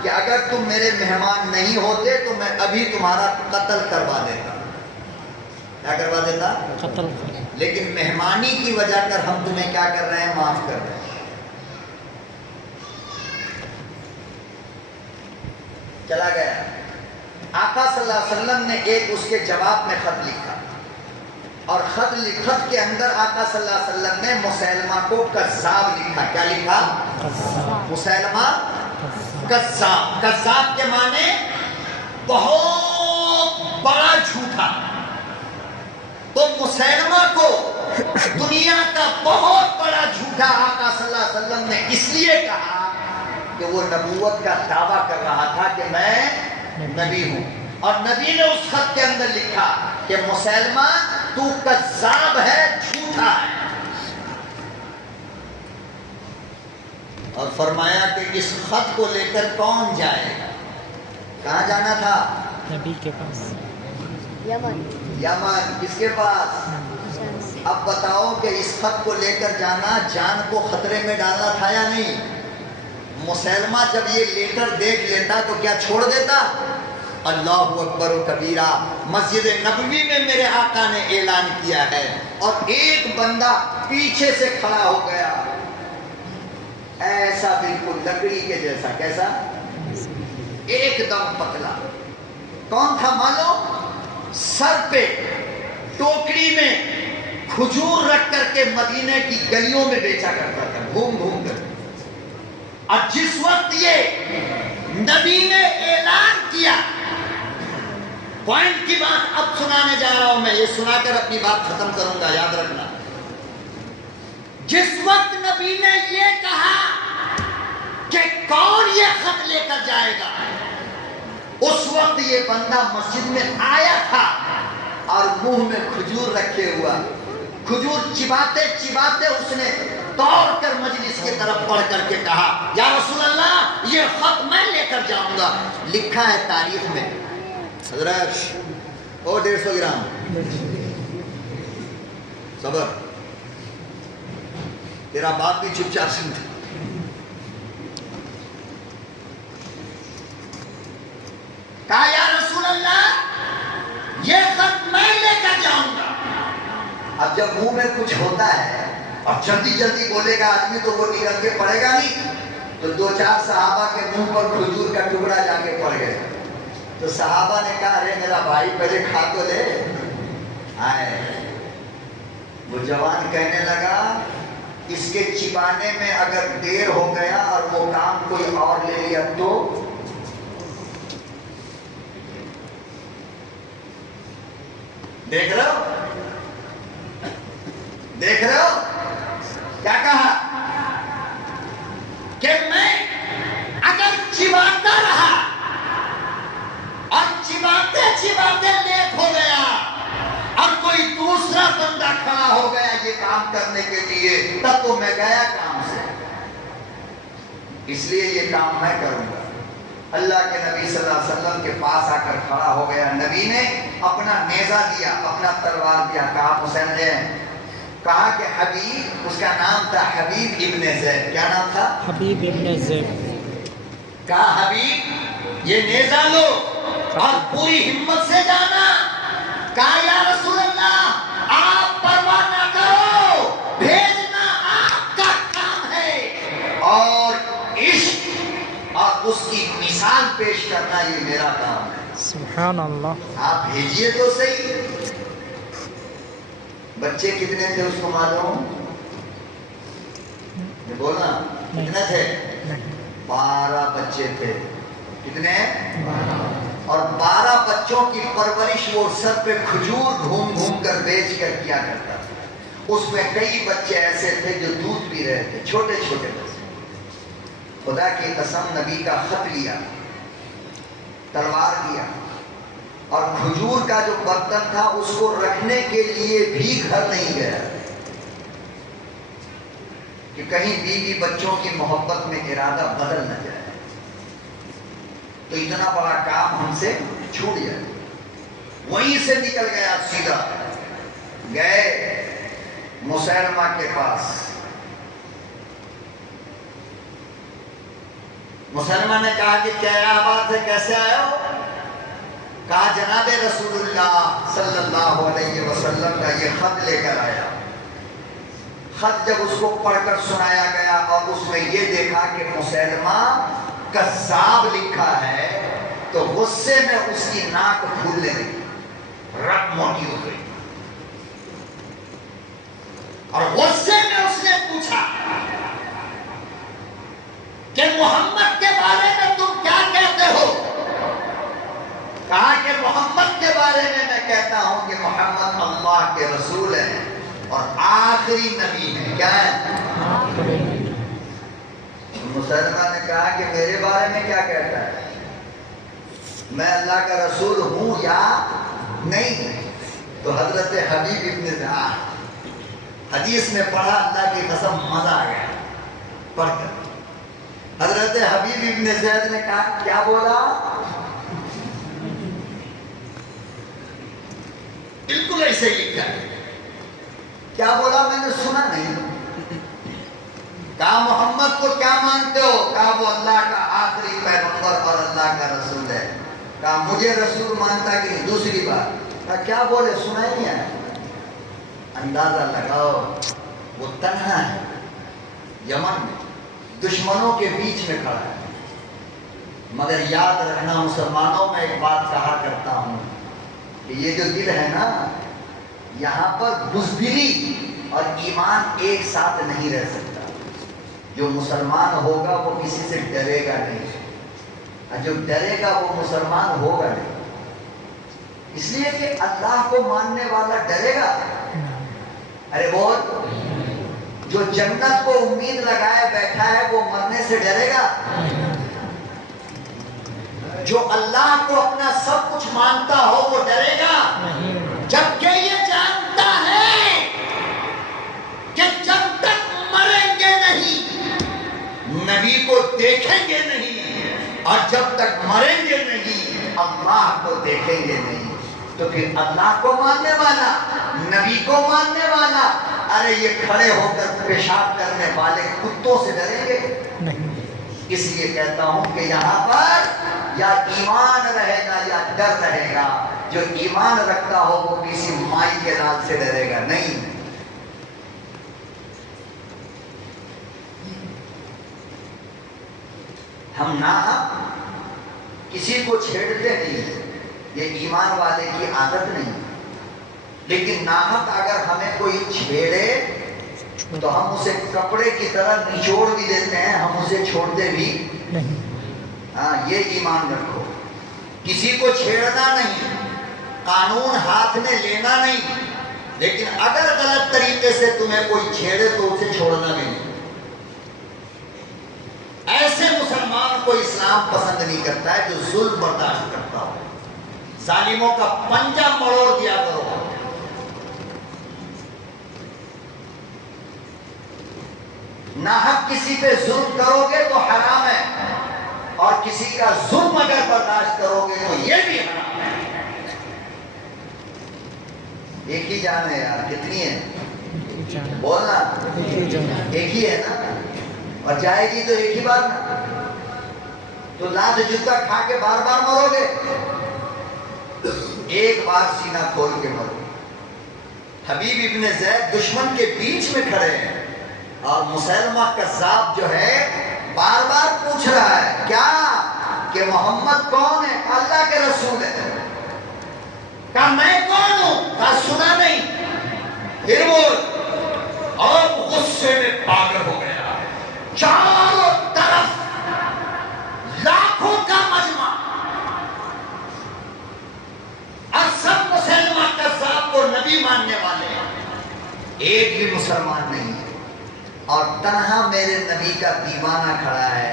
کہ اگر تم میرے مہمان نہیں ہوتے تو میں ابھی تمہارا قتل کروا دیتا. کیا کروا دیتا؟ قتل. لیکن مہمانی کی وجہ کر ہم تمہیں کیا کر رہے ہیں؟ معاف کر رہے ہیں. چلا گیا. آقا صلی اللہ علیہ وسلم نے ایک اس کے جواب میں خط لکھا اور خط کے اندر آقا صلی اللہ علیہ وسلم نے مسلمہ کو کذاب لکھا. کیا لکھا؟ مسلمہ کذاب. کذاب کے معنی بہت بڑا جھوٹا. تو مسلمہ کو دنیا کا بہت بڑا جھوٹا آقا صلی اللہ علیہ وسلم نے اس لیے کہا کہ وہ نبوت کا دعویٰ کر رہا تھا کہ میں نبی ہوں. اور نبی نے اس خط کے اندر لکھا کہ مسلمہ تو کذاب ہے، جھوٹا ہے. اور فرمایا کہ اس خط کو لے کر کون جائے گا؟ کہاں جانا تھا؟ نبی کے پاس. یمن. کس کے پاس؟ اب بتاؤ کہ اس خط کو لے کر جانا جان کو خطرے میں ڈالنا تھا یا نہیں؟ مسلمہ جب یہ لیٹر دیکھ لیتا تو کیا چھوڑ دیتا؟ اللہ اکبر و کبیرہ. مسجد نبوی میں میرے آقا نے اعلان کیا ہے اور ایک بندہ پیچھے سے کھڑا ہو گیا ایسا بالکل لکڑی کے جیسا. کیسا؟ ایک دم پتلا. کون تھا معلوم؟ سر پہ ٹوکری میں کھجور رکھ کر کے مدینے کی گلیوں میں بیچا کرتا تھا گھوم گھوم کر. اور جس وقت یہ نبی نے اعلان کیا، پوائنٹ کی بات اب سنانے جا رہا ہوں میں، یہ سنا کر اپنی بات ختم کروں گا، یاد رکھنا. جس وقت نبی نے یہ کہا کہ کون یہ خط لے کر جائے گا، اس وقت یہ بندہ مسجد میں آیا تھا اور منہ میں کھجور رکھے ہوا. کھجور چباتے چباتے اس نے دوڑ کر مجلس کی طرف پڑھ کر کے کہا یا رسول اللہ یہ خط میں لے کر جاؤں گا. لکھا ہے تاریخ میں حضرت 150 گرام صبر. تیرا باپ بھی چپ چاپ سنتا. کہا یا رسول اللہ یہ خط میں لے کر جاؤں گا. اب جب منہ میں کچھ ہوتا ہے اور جلدی جلدی بولے گا آدمی تو وہ نکل کے پڑے گا نہیں. تو 2-4 صحابہ کے منہ پر کھجور کا ٹکڑا جا کے پڑ گیا. تو صحابہ نے کہا ارے میرا بھائی پہلے کھا تو لے. آئے وہ جوان کہنے لگا اس کے چبانے میں اگر دیر ہو گیا اور وہ کام کوئی اور لے لیا تو. دیکھ رہے ہو کیا کہا کہ میں اگر چباتا رہا اور چباتے لیٹ ہو گیا اور کوئی دوسرا بندہ کھڑا ہو گیا یہ کام کرنے کے لیے تب تو میں گیا کام سے. اس لیے یہ کام میں کروں گا. اللہ کے نبی صلی اللہ علیہ وسلم کے پاس آ کر کھڑا ہو گیا. نبی نے اپنا نیزہ دیا, اپنا تلوار دیا. کہا حسین نے کہا کہ حبیب, اس کا نام تھا حبیب ابن زید. کیا نام تھا؟ حبیب ابن زید. کہا حبیب یہ نیزہ لو اور پوری ہمت سے جانا. کہا یا رسول اللہ آپ پرواہ نہ کرو, بھیجنا آپ کا کام ہے اور عشق اور اس کی مثال پیش کرنا یہ میرا کام ہے. سبحان اللہ. آپ بھیجیے تو صحیح. بچے کتنے تھے اس کو معلوم؟ یہ بولنا کتنے تھے؟ 12 بچے تھے. کتنے؟ 12. اور 12 بچوں کی پرورش وہ سر پہ کھجور گھوم گھوم کر بیچ کر کیا کرتا تھا. اس میں کئی بچے ایسے تھے جو دودھ پی رہے تھے, چھوٹے چھوٹے بچے. خدا کی قسم نبی کا خط لیا, تلوار دیا اور کھجور کا جو برتن تھا اس کو رکھنے کے لیے بھی گھر نہیں گیا کہ کہیں بیوی بچوں کی محبت میں ارادہ بدل نہ جائے. تو اتنا بڑا کام ہم سے چھوٹ گیا. وہیں سے نکل گیا, سیدھا گئے مسیلمہ کے پاس. مسلمہ نے کہا کہ کیا بات ہے, کیسے آئے ہو؟ کہا جناب رسول اللہ صلی اللہ علیہ وسلم کا یہ خط لے کر آیا. خط جب اس کو پڑھ کر سنایا گیا اور اس میں یہ دیکھا کہ مسلمہ کذاب لکھا ہے تو غصے میں اس کی ناک پھولنے لگی, رگ موٹی ہو گئی اور غصے میں اس نے پوچھا کہ محمد کے بارے میں تم کیا کہتے ہو؟ کہا کہ محمد کے بارے میں کہتا ہوں کہ محمد اللہ کے رسول ہیں اور آخری نبی ہیں. کیا ہے؟ مسلمان نے کہا کہ میرے بارے میں کیا کہتا ہے, میں اللہ کا رسول ہوں یا نہیں؟ تو حضرت حبیب ابن زید حدیث میں پڑھا, اللہ کی قسم مزہ آ گیا پڑھ کر. حضرت حبیب ابن زید نے کہا کیا بولا؟ بالکل ایسے ہی لکھا ہے. کیا بولا میں نے سنا نہیں. کہا محمد کو کیا مانتے ہو؟ کہا وہ اللہ کا آخری پیغمبر اور اللہ کا رسول ہے. کہا مجھے رسول مانتا کہ دوسری بات. کہا کیا بولے, سنا ہی ہے. اندازہ لگاؤ وہ تنہا ہے, یمن میں دشمنوں کے بیچ میں کھڑا ہے. مگر یاد رکھنا مسلمانوں میں ایک بات کہا کرتا ہوں کہ یہ جو دل ہے نا, یہاں پر بزدلی اور ایمان ایک ساتھ نہیں رہ سکتا. جو مسلمان ہوگا وہ کسی سے ڈرے گا نہیں, اور جو ڈرے گا وہ مسلمان ہوگا نہیں. اس لیے کہ اللہ کو ماننے والا ڈرے گا. ارے بول, جو جنت کو امید لگائے بیٹھا ہے وہ مرنے سے ڈرے گا؟ جو اللہ کو اپنا سب کچھ مانتا ہو وہ ڈرے گا؟ جبکہ یہ جانتا ہے کہ جب تک مریں گے نہیں, نبی کو دیکھیں گے نہیں, اور جب تک مریں گے نہیں اللہ کو دیکھیں گے نہیں. تو پھر اللہ کو ماننے والا, نبی کو ماننے والا, ارے یہ کھڑے ہو کر پیشاب کرنے والے کتوں سے ڈریں گے نہیں. اس لیے کہتا ہوں کہ یہاں پر یا ایمان رہے گا یا ڈر رہے گا. جو ایمان رکھتا ہو وہ کسی مائی کے لال سے ڈرے گا نہیں. ہم ناحق کسی کو چھیڑتے نہیں، یہ ایمان والے کی عادت نہیں، لیکن ناحق اگر ہمیں کوئی چھیڑے تو ہم اسے کپڑے کی طرح نچوڑ بھی دیتے ہیں، ہم اسے چھوڑتے بھی نہیں۔ ہاں، یہ ایمان رکھو، کسی کو چھیڑنا نہیں، قانون ہاتھ میں لینا نہیں، لیکن اگر غلط طریقے سے تمہیں کوئی چھیڑے تو اسے چھوڑنا بھی نہیں۔ ایسے مسلمان کو اسلام پسند نہیں کرتا ہے جو ظلم برداشت کرتا ہو۔ ظالموں کا پنجہ مڑوڑ دیا کرو۔ ناحق کسی پہ ظلم کرو گے تو حرام ہے، اور کسی کا ظلم اگر برداشت کرو گے تو یہ بھی حرام ہے۔ ایک ہی جان ہے یار، کتنی ہے بولنا؟ ایک ہی ہے نا، اور جائے گی تو ایک ہی بار نا، تو لات جوتا کھا کے بار بار مرو گے؟ ایک بار سینہ کھول کے مرو۔ حبیب ابن زید دشمن کے بیچ میں کھڑے ہیں، اور مسلمہ کذاب جو ہے بار بار پوچھ رہا ہے کیا کہ محمد کون ہے؟ اللہ کے رسول ہے۔ کہا میں کون ہوں؟ کہا سنا نہیں۔ پھر وہ اور غصے میں پاگل ہو گیا، چاروں طرف لاکھوں کا مجمع، اور سب مسلمہ کذاب کو نبی ماننے والے ہیں، ایک بھی مسلمان نہیں ہے، اور تنہا میرے نبی کا دیوانہ کھڑا ہے،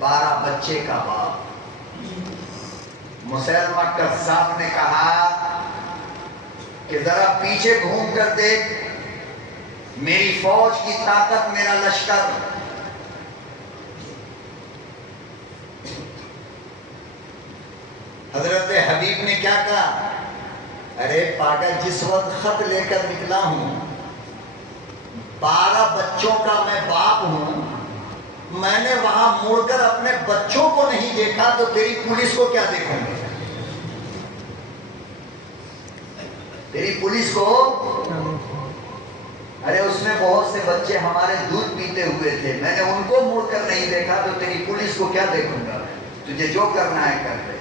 12 بچے کا باپ۔ مسلمہ کذاب نے کہا کہ ذرا پیچھے گھوم کر دیکھ، میری فوج کی طاقت، میرا لشکر۔ حضرت حبیب نے کیا کہا؟ ارے پاگل، جس وقت خط لے کر نکلا ہوں 12 بچوں کا میں باپ ہوں، میں نے وہاں مڑ کر اپنے بچوں کو نہیں دیکھا تو تیری پولیس کو کیا دیکھوں گا؟ تیری پولیس کو؟ ارے اس میں بہت سے بچے ہمارے دودھ پیتے ہوئے تھے، میں نے ان کو مڑ کر نہیں دیکھا تو تیری پولیس کو کیا دیکھوں گا؟ تجھے جو کرنا ہے کر دے۔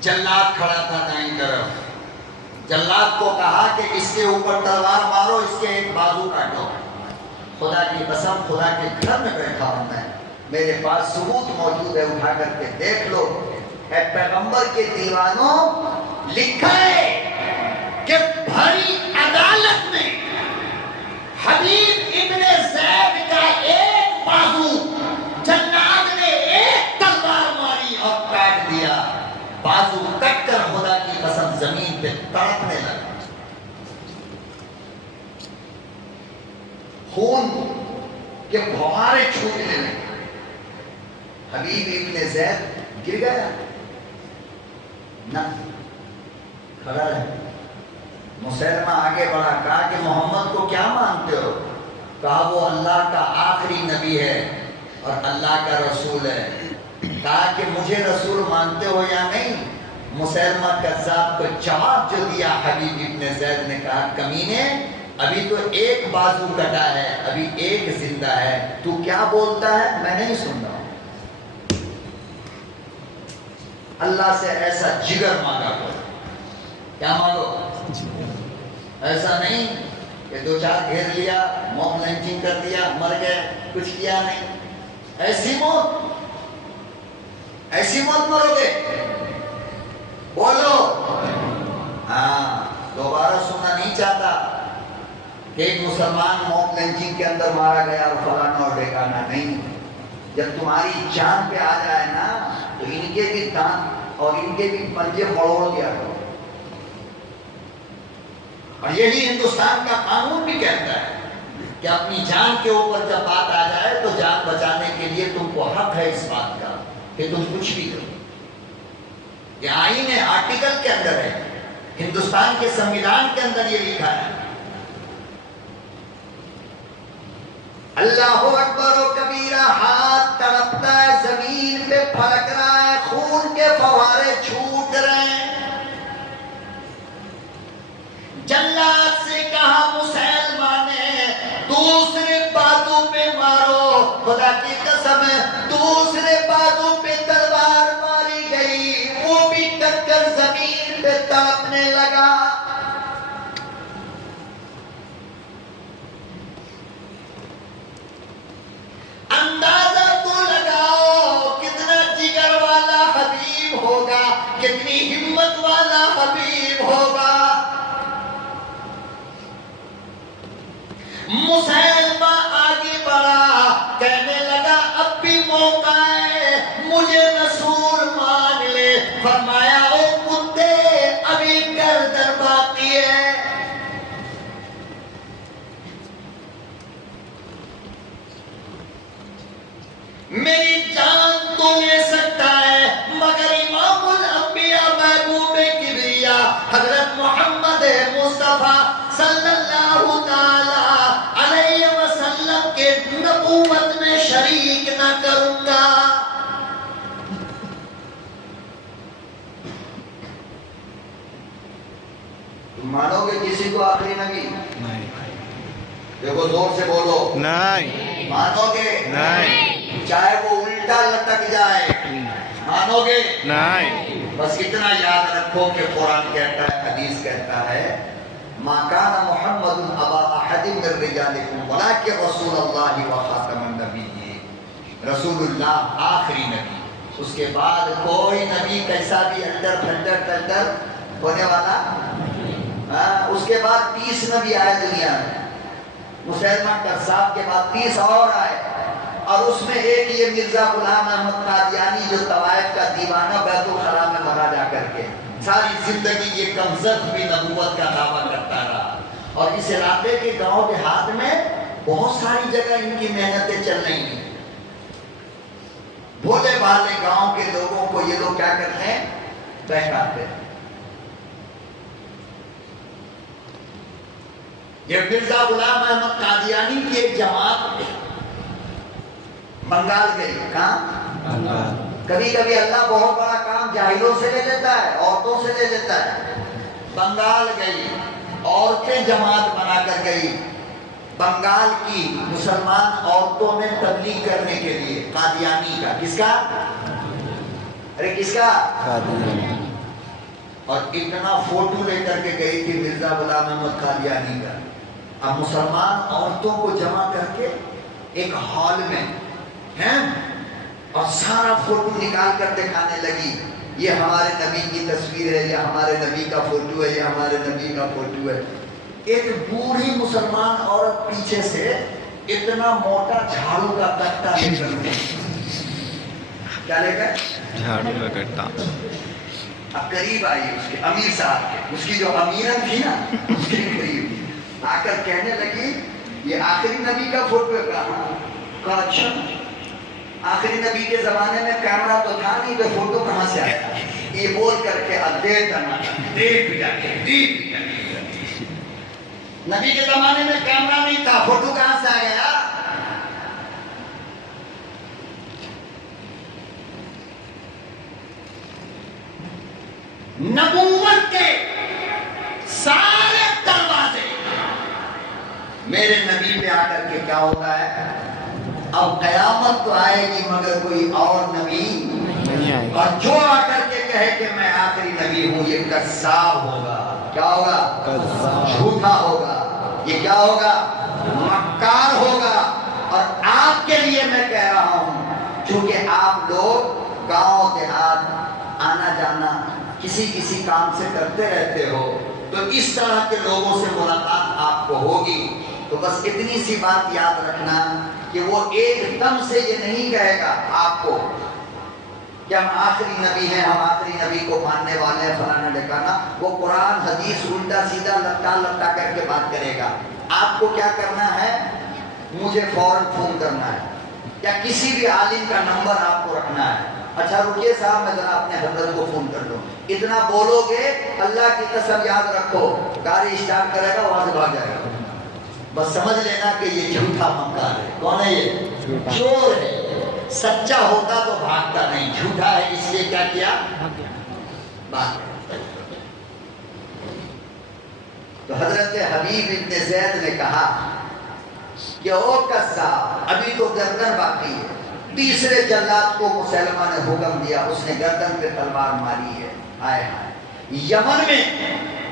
جلاد کھڑا تھا دائیں طرف، جلاد کو کہا کہ اس کے اوپر تلوار مارو، اس کے ایک بازو کاٹو۔ خدا کی قسم، خدا کے گھر میں بیٹھا ہوں میں، میرے پاس ثبوت موجود ہے، اٹھا کر کے دیکھ لو۔ اے پیغمبر کے دیوانوں، لکھا ہے کہ بھری عدالت میں حبیب ابن زید کا ایک بازو جلاد نے ایک تلوار ماری اور کاٹ دیا، بازو کٹ کر خدا کی قسم زمین پہ تڑپنے لگا، خون کے فوارے چھوٹنے لگے۔ حبیب ابن زید گر گیا نہ، کھڑا رہا۔ مسلمہ آگے بڑھا، کہا کہ محمد کو کیا مانتے ہو؟ کہا وہ اللہ کا آخری نبی ہے اور اللہ کا رسول ہے۔ کہا کہ مجھے رسول مانتے ہو یا نہیں؟ مسلمہ کذاب کو جواب جو دیا حبیب ابن زید نے، کہا کمینے، ابھی تو ایک بازو کٹا ہے، ابھی ایک زندہ ہے، تو کیا بولتا ہے؟ میں نہیں سن رہا ہوں۔ اللہ سے ایسا جگر مانگا کرو، کیا مانگو؟ ایسا نہیں کہ 2-4 گھیر لیا، موب لنچنگ کر دیا، مر گئے، کچھ کیا نہیں۔ ایسی موت مرو گے؟ بولو۔ ہاں، دوبارہ سننا نہیں چاہتا کہ ایک مسلمان موب لنچنگ کے اندر مارا گیا اور فلانا اور ڈھکانا نہیں۔ جب تمہاری جان پہ آ جائے نا تو ان کے بھی دانت اور ان کے بھی پنجے مڑوڑ دیا کرو۔ اور یہی ہندوستان کا قانون بھی کہتا ہے کہ اپنی جان کے اوپر جب بات آ جائے تو جان بچانے کے لیے تم کو حق ہے اس بات کا کہ تم کچھ بھی کرو۔ یہ آئین ہے، آرٹیکل کے اندر ہے، ہندوستان کے سنویدھان کے اندر یہ لکھا ہے۔ اللہ اکبر و کبیرہ، ہاتھ تڑپتا ہے، زمین پہ پھلک رہا ہے، خون کے فوارے چھوٹ رہے ہیں۔ جلاد سے کہا مسلمان نے دوسرے بازو پہ مارو، خدا کی قسم دوسرے بازو پہ تلوار ماری گئی، وہ بھی کٹ کر زمین پہ تڑپنے لگا۔ اندازہ تو لگاؤ کتنا جگر والا حبیب ہوگا، کتنی ہمت والا حبیب ہوگا۔ مسیلمہ آگے بڑھا، کہنے لگا اب بھی موقع ہے، مجھے رسول مان لے۔ فرمایا او کتے، ابھی گردن باقی ہے۔ میری جان تو لے سکتا ہے، مگر امام الانبیاء محبوب کبریا حضرت محمد مصطفیٰ صلی اللہ تعالی علیہ وسلم کے نبوت میں شریک نہ کروں گا۔ تم مانو گے کسی کو آخری نبی؟ نہیں دیکھو زور سے بولو، نہیں مانو گے؟ نہیں چاہے وہ الٹا لٹک جائے، مانو گے؟ نہیں بس اتنا یاد رکھو کہ قرآن کہتا ہے، حدیث کہتا ہے، ما کان محمد ابا احد من رجالکم ولکن رسول اللہ و خاتم النبیین۔ رسول اللہ آخری نبی، اس کے بعد کوئی نبی کیسا بھی اندر پھنڈر ٹنڈر ہونے والا، اس کے بعد 30 نبی آئے دنیا میں، مسلمہ کذاب کے بعد 30 اور آئے، اور اس میں ایک یہ مرزا غلام احمد قادیانی جو طوائف کا دیوانہ بیت الخلا میں مرا جا کر کے ساری زندگی یہ کمزد بھی نبوت کا دعویٰ کرتا رہا، اور اس علاقے کے گاؤں دیہات میں بہت ساری جگہ ان کی محنتیں چل رہی ہیں۔ بھولے بھالے گاؤں کے لوگوں کو یہ لوگ کیا کرتے ہیں؟ بہکاتے ہیں۔ یہ مرزا غلام احمد قادیانی کی ایک جماعت بنگال گئی، کہاں؟ کبھی کبھی اللہ بہت بڑا کام جاہلوں سے لے لیتا ہے، عورتوں سے لے لیتا ہے۔ بنگال گئی، عورتیں جماعت بنا کر گئی بنگال کی مسلمان عورتوں میں تبلیغ کرنے کے لیے، قادیانی کا۔ کس کا؟ ارے کس کا؟ اور اتنا فوٹو لے کر کے گئی تھی مرزا غلام احمد قادیانی کا۔ اب مسلمان عورتوں کو جمع کر کے ایک ہال میں ہیں، اور سارا فوٹو نکال کر دکھانے لگی، یہ ہمارے نبی کی تصویر ہے، یہ ہمارے نبی کا فوٹو ہے، یہ ہمارے نبی کا فوٹو ہے۔ ایک بوڑھی مسلمان عورت پیچھے سے اتنا موٹا جھاڑو کا کٹا لے کر، کیا لے کر؟ جھاڑو کا کٹا۔ اب قریب آئی اس کے امیر صاحب کے، اس کی جو امیرن تھی نا، اس کے قریب آ کر کہنے لگی یہ آخری نبی کا فوٹو ہے۔ کہا اچھا، آخری نبی کے زمانے میں کیمرہ تو تھا نہیں، تو فوٹو کہاں سے آیا؟ یہ بول کر کے نبی کے زمانے میں کیمرہ نہیں تھا، فوٹو کہاں سے آ گیا؟ نبوت کے سارے دروازے میرے نبی پہ آ کر کے کیا ہوتا ہے؟ اب قیامت تو آئے گی مگر کوئی اور نبی نہیں آئے گا، اور جو آ کر کے کہے کہ میں آخری نبی ہوں یہ کذاب ہوگا۔ کیا ہوگا؟ کذاب، جھوٹا ہوگا۔ یہ کیا ہوگا؟ مکار ہوگا۔ اور آپ کے لیے میں کہہ رہا ہوں، چونکہ آپ لوگ گاؤں دیہات آنا جانا کسی کام سے کرتے رہتے ہو، تو اس طرح کے لوگوں سے ملاقات آپ کو ہوگی، تو بس اتنی سی بات یاد رکھنا کہ وہ ایک دم سے یہ نہیں کہے گا آپ کو کہ ہم آخری نبی ہیں، ہم آخری نبی کو ماننے والے ہیں، فلانا ڈھکانا۔ وہ قرآن حدیث الٹا سیدھا لٹا کر کے بات کرے گا۔ آپ کو کیا کرنا ہے؟ مجھے فوراً فون کرنا ہے، یا کسی بھی عالم کا نمبر آپ کو رکھنا ہے۔ اچھا رکیے صاحب، میں ذرا اپنے حضرت کو فون کر لوں۔ اتنا بولو گے، اللہ کی قسم یاد رکھو، گاڑی اسٹارٹ کرے گا، وہاں سے بھاگ جائے گا۔ بس سمجھ لینا کہ یہ جھوٹا مکار ہے۔ کون ہے یہ؟ چور ہے۔ سچا ہوتا تو بھاگتا نہیں، جھوٹا ہے اس لیے کیا کیا؟ بات۔ تو حضرت حبیب ابن زید نے کہا کہ او کذاب، ابھی تو گردن باقی ہے۔ تیسرے جلاد کو مسلمہ نے حکم دیا، اس نے گردن پہ تلوار ماری ہے۔ آئے یمن میں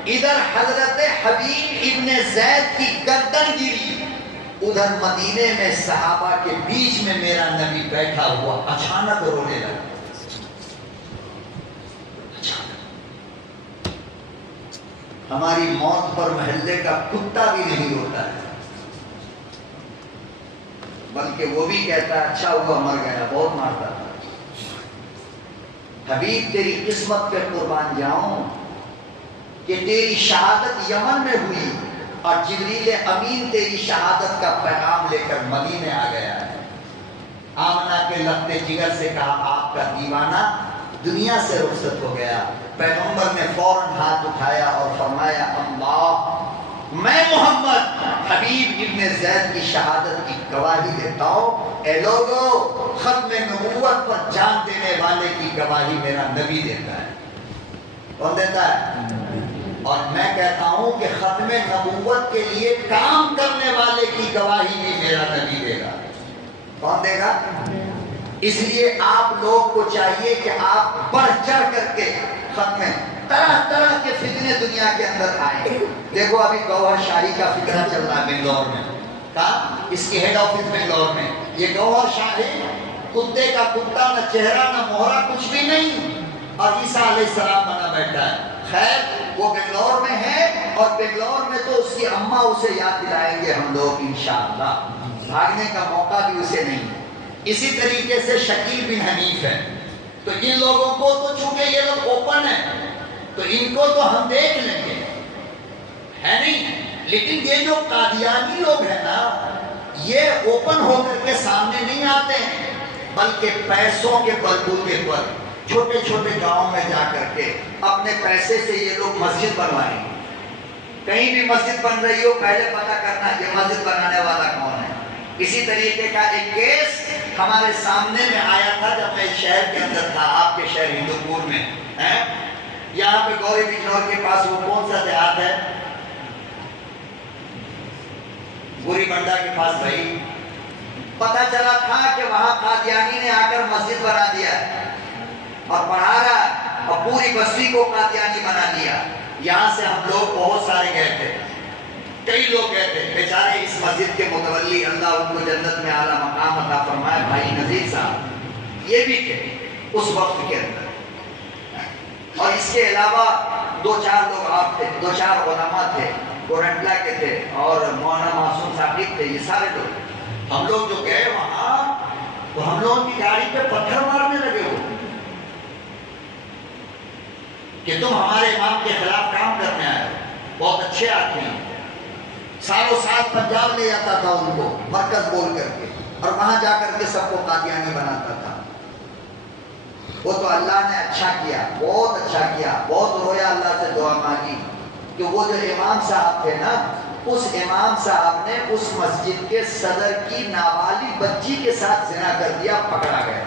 ادھر حضرت حبیب ابن زید کی گردن گری، ادھر مدینے میں صحابہ کے بیچ میں میرا نبی بیٹھا ہوا اچانک رونے لگا۔ ہماری موت پر محلے کا کتا بھی نہیں روتا ہے، بلکہ وہ بھی کہتا ہے اچھا ہوا مر گیا، بہت مارتا تھا۔ حبیب تیری قسمت پہ قربان جاؤں کہ تیری شہادت یمن میں ہوئی اور جبریل امین تیری شہادت کا پیغام لے کر مدینے آ گیا ہے۔ آمنہ کے لخت جگر سے کہا آپ کا دیوانہ دنیا سے رخصت ہو گیا۔ پیغمبر نے فوراً ہاتھ اٹھایا اور فرمایا اللہ میں محمد حبیب ابن زید کی شہادت کی گواہی دیتا ہوں، اے لوگو ختم نبوت پر جان دینے والے کی گواہی میرا نبی دیتا ہے۔ کون دیتا ہے؟ اور میں کہتا ہوں کہ ختم نبوت کے لیے کام کرنے والے کی گواہی بھی میرا نبی دے گا۔ کون دے گا؟ اس لیے آپ لوگ کو چاہیے کہ آپ بڑھ چڑھ کر کے ختم طرح طرح کے فتنے دنیا کے اندر آئیں۔ دیکھو ابھی گوہر شاہی کا فتنہ چل رہا ہے بنگلور میں، کہاں؟ اس کی ہیڈ آفس بنگلور میں۔ یہ گوہر شاہی کتے کا کتا، نہ چہرہ نہ مہرہ، کچھ بھی نہیں، اور عیسیٰ علیہ السلام بنا بیٹھا ہے۔ خیر وہ بنگلور میں ہے، اور بنگلور میں تو اس کی اماں اسے یاد دلائیں گے ہم لوگ انشاءاللہ، بھاگنے کا موقع بھی اسے نہیں ہے۔ اسی طریقے سے شکیل بن حنیف ہے، تو ان لوگوں کو تو چونکہ یہ لوگ اوپن ہیں تو ان کو تو ہم دیکھ لیں گے، ہے نہیں، لیکن یہ جو قادیانی لوگ ہیں نا، یہ اوپن ہو کر کے سامنے نہیں آتے ہیں، بلکہ پیسوں کے بلبوتے پر چھوٹے چھوٹے گاؤں میں جا کر کے اپنے پیسے سے یہ لوگ مسجد بنوائیں گے۔ کہیں بھی مسجد بن رہی ہو پہلے پتہ کرنا یہ مسجد بنانے والا کون ہے۔ اسی طریقے کا ایک کیس ہمارے سامنے میں آیا تھا جب میں شہر کے اندر تھا، آپ کے شہر ہندوپور میں، یہاں پہ گوری بجنور کے پاس وہ کون سا دیہات ہے؟ گوری بنڈا کے پاس بھائی، پتہ چلا تھا کہ وہاں قادیانی نے آ کر مسجد بنا دیا اور پڑھا رہا، اور پوری بستی کو قادیانی بنا دیا۔ یہاں سے ہم لوگ بہت سارے گئے تھے، کئی لوگ گئے تھے، بیچارے اس مسجد کے متولی اللہ ان کو جنت میں اعلیٰ مقام عطا فرمائے، بھائی نذیر صاحب یہ بھی تھے اس وقت کے اندر، اور اس کے علاوہ دو چار لوگ آپ تھے، دو چار علماء تھے، گورنٹلا کے تھے اور مولانا معصوم ثاقب تھے، یہ سارے لوگ۔ ہم لوگ جو گئے وہاں تو ہم لوگوں کی گاڑی پہ پتھر مارنے لگے ہو کہ تم ہمارے امام کے خلاف کام کرنے آئے ہو، بہت اچھے آدمی ہیں۔ سالوں سال پنجاب لے جاتا تھا ان کو مرکز بول کر کے، اور وہاں جا کر کے سب کو قادیانی بناتا تھا۔ وہ تو اللہ نے اچھا کیا، بہت اچھا کیا، بہت رویا، اللہ سے دعا مانگی کہ وہ جو امام صاحب تھے نا، اس امام صاحب نے اس مسجد کے صدر کی نابالغ بچی کے ساتھ زنا کر دیا، پکڑا گیا۔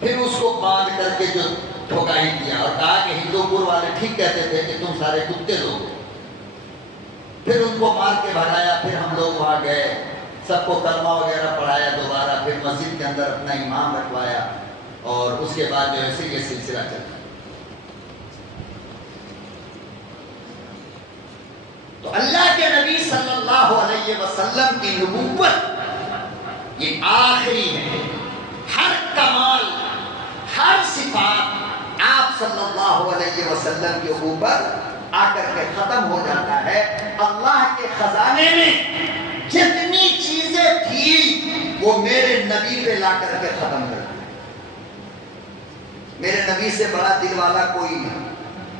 پھر اس کو باندھ کر کے جو ٹھوکائی دیا اور کہا کہ ہندوپور والے ٹھیک کہتے تھے کہ تم سارے کتے لوگ ہو۔ پھر ان کو مار کے بھگایا، پھر ہم لوگ وہاں گئے، سب کو کلمہ وغیرہ پڑھایا دوبارہ، پھر مسجد کے اندر اپنا امام رکھوایا، اور اس کے بعد جو ہے یہ سلسلہ چلا۔ تو اللہ کے نبی صلی اللہ علیہ وسلم کی نبوت یہ آخری ہے، ہر کمال، ہر صفات آپ صلی اللہ علیہ وسلم کے اوپر آ کر کے ختم ہو جاتا ہے۔ اللہ کے خزانے میں جتنی چیزیں تھیں وہ میرے نبی پہ لا کر کے ختم کر دی۔ میرے نبی سے بڑا دل والا کوئی نہیں،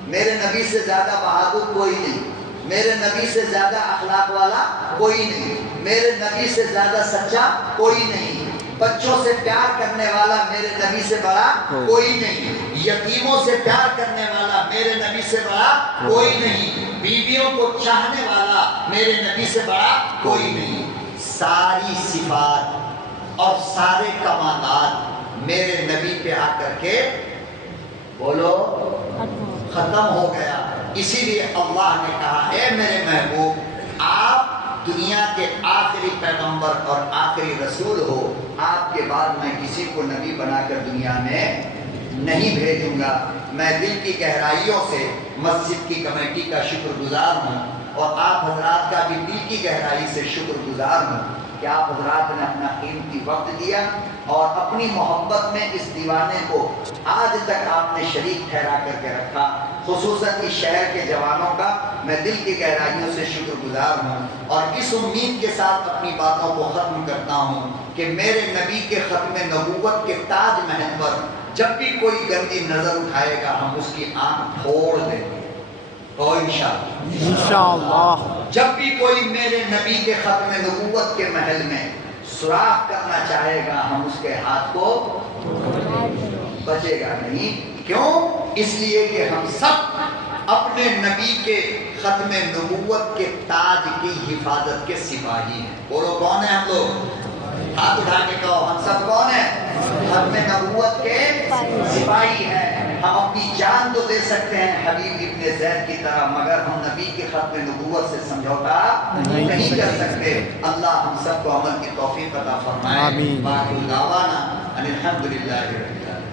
میرے نبی سے زیادہ بہادر کوئی نہیں، میرے نبی سے زیادہ اخلاق والا کوئی نہیں، میرے نبی سے زیادہ سچا کوئی نہیں، بچوں سے پیار کرنے والا میرے نبی سے بڑا کوئی نہیں، یتیموں سے پیار کرنے والا میرے نبی سے بڑا کوئی نہیں، بیویوں کو چاہنے والا میرے نبی سے بڑا کوئی نہیں۔ ساری صفات اور سارے کمالات میرے نبی پہ آ کر کے بولو ختم ہو گیا۔ اسی لیے اللہ نے کہا اے میرے محبوب آپ دنیا کے آخری پیغمبر اور آخری رسول ہو، آپ کے بعد میں کسی کو نبی بنا کر دنیا میں نہیں بھیجوں گا۔ میں دل کی گہرائیوں سے مسجد کی کمیٹی کا شکر گزار ہوں اور آپ حضرات کا بھی دل کی گہرائی سے شکر گزار ہوں کہ آپ حضرات نے اپنا قیمتی وقت دیا اور اپنی محبت میں اس دیوانے کو آج تک آپ نے شریک ٹھہرا کر کے رکھا۔ خصوصاً اس شہر کے جوانوں کا میں دل کی گہرائیوں سے شکر گزار ہوں اور اس امید کے ساتھ اپنی باتوں کو ختم کرتا ہوں کہ میرے نبی کے ختم نبوت کے تاج محل پر جب بھی کوئی گندی نظر اٹھائے گا ہم اس کی آنکھ پھوڑ دیں گے، اور انشاءاللہ جب بھی کوئی میرے نبی کے ختم نبوت کے محل میں سوراخ کرنا چاہے گا ہم اس کے ہاتھ کو بچے گا نہیں۔ کیوں؟ اس لیے کہ ہم سب اپنے نبی کے ختم نبوت کے تاج کی حفاظت کے سپاہی ہیں۔ بولو کون ہیں ہم لوگ؟ ہاتھ اٹھا کے کہو ہم سب کون ہیں؟ ختم نبوت کے سپاہی ہیں۔ ہم اپنی جان تو دے سکتے ہیں حبیب ابن زید کی طرح، مگر ہم نبی کے ختم نبوت سے سمجھوتا نہیں کر سکتے۔ اللہ ہم سب کو عمل کی توفیق عطا فرمائے۔ وآخر دعوانا ان الحمدللہ رب العالمین۔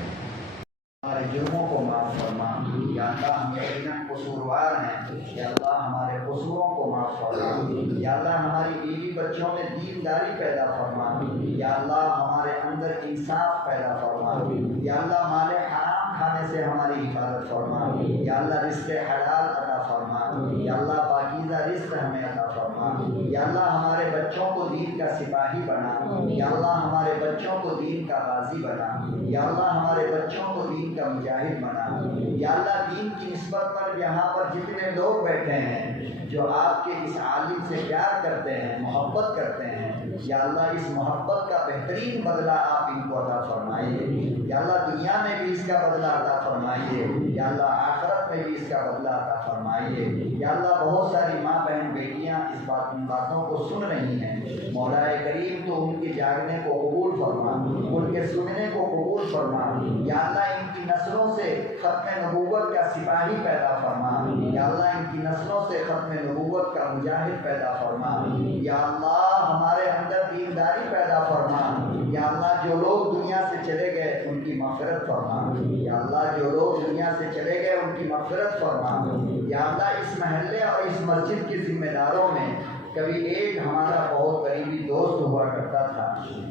ہمارے جرموں کو معاف فرما یا اللہ، ہم یقیناً قصوروار ہیں، یا اللہ ہمارے قصوروں کو معاف فرما، یا اللہ ہماری بیوی بچوں میں دینداری پیدا فرما، یا اللہ ہمارے اندر انصاف پیدا فرما، یا اللہ مال حرام کھانے سے ہماری حفاظت فرما، یا اللہ رزق حلال عطا فرما، یا اللہ پاکیزہ رزق ہمیں عطا فرما، یا اللہ ہمارے بچوں کو دین کا سپاہی بنا، یا اللہ ہمارے بچوں کو دین کا غازی بنا، یا اللہ ہمارے بچوں کو دین کا مجاہد بنا، یا اللہ دین کی نسبت پر یہاں پر جتنے لوگ بیٹھے ہیں جو آپ کے اس عالم سے پیار کرتے ہیں، محبت کرتے ہیں، یا اللہ اس محبت کا بہترین بدلہ آپ ان کو عطا فرمائیے، یا اللہ دنیا میں بھی اس کا بدلہ عطا فرمائیے، یا اللہ آخرت میں بھی اس کا بدلہ عطا فرمائیے، یا اللہ بہت ساری ماں بہن بیٹیاں ان باتوں کو سن رہی ہیں، مولا کریم تو ان کے جاگنے کو قبول فرما، ان کے سننے کو قبول فرما، یا اللہ ان کی نسلوں سے ختم نبوت کا سپاہی پیدا فرما، یا اللہ ان کی نسلوں سے ختم نبوت کا مجاہد پیدا فرما، یا اللہ ہمارے اندر دینداری پیدا فرما، یا اللہ جو لوگ دنیا سے چلے گئے ان کی مغفرت فرما، یا اللہ جو لوگ دنیا سے چلے گئے ان کی مغفرت فرما، یا اللہ اس محلے اور اس مسجد کے ذمہ داروں میں کبھی ایک ہمارا بہت قریبی دوست ہوا کرتا تھا،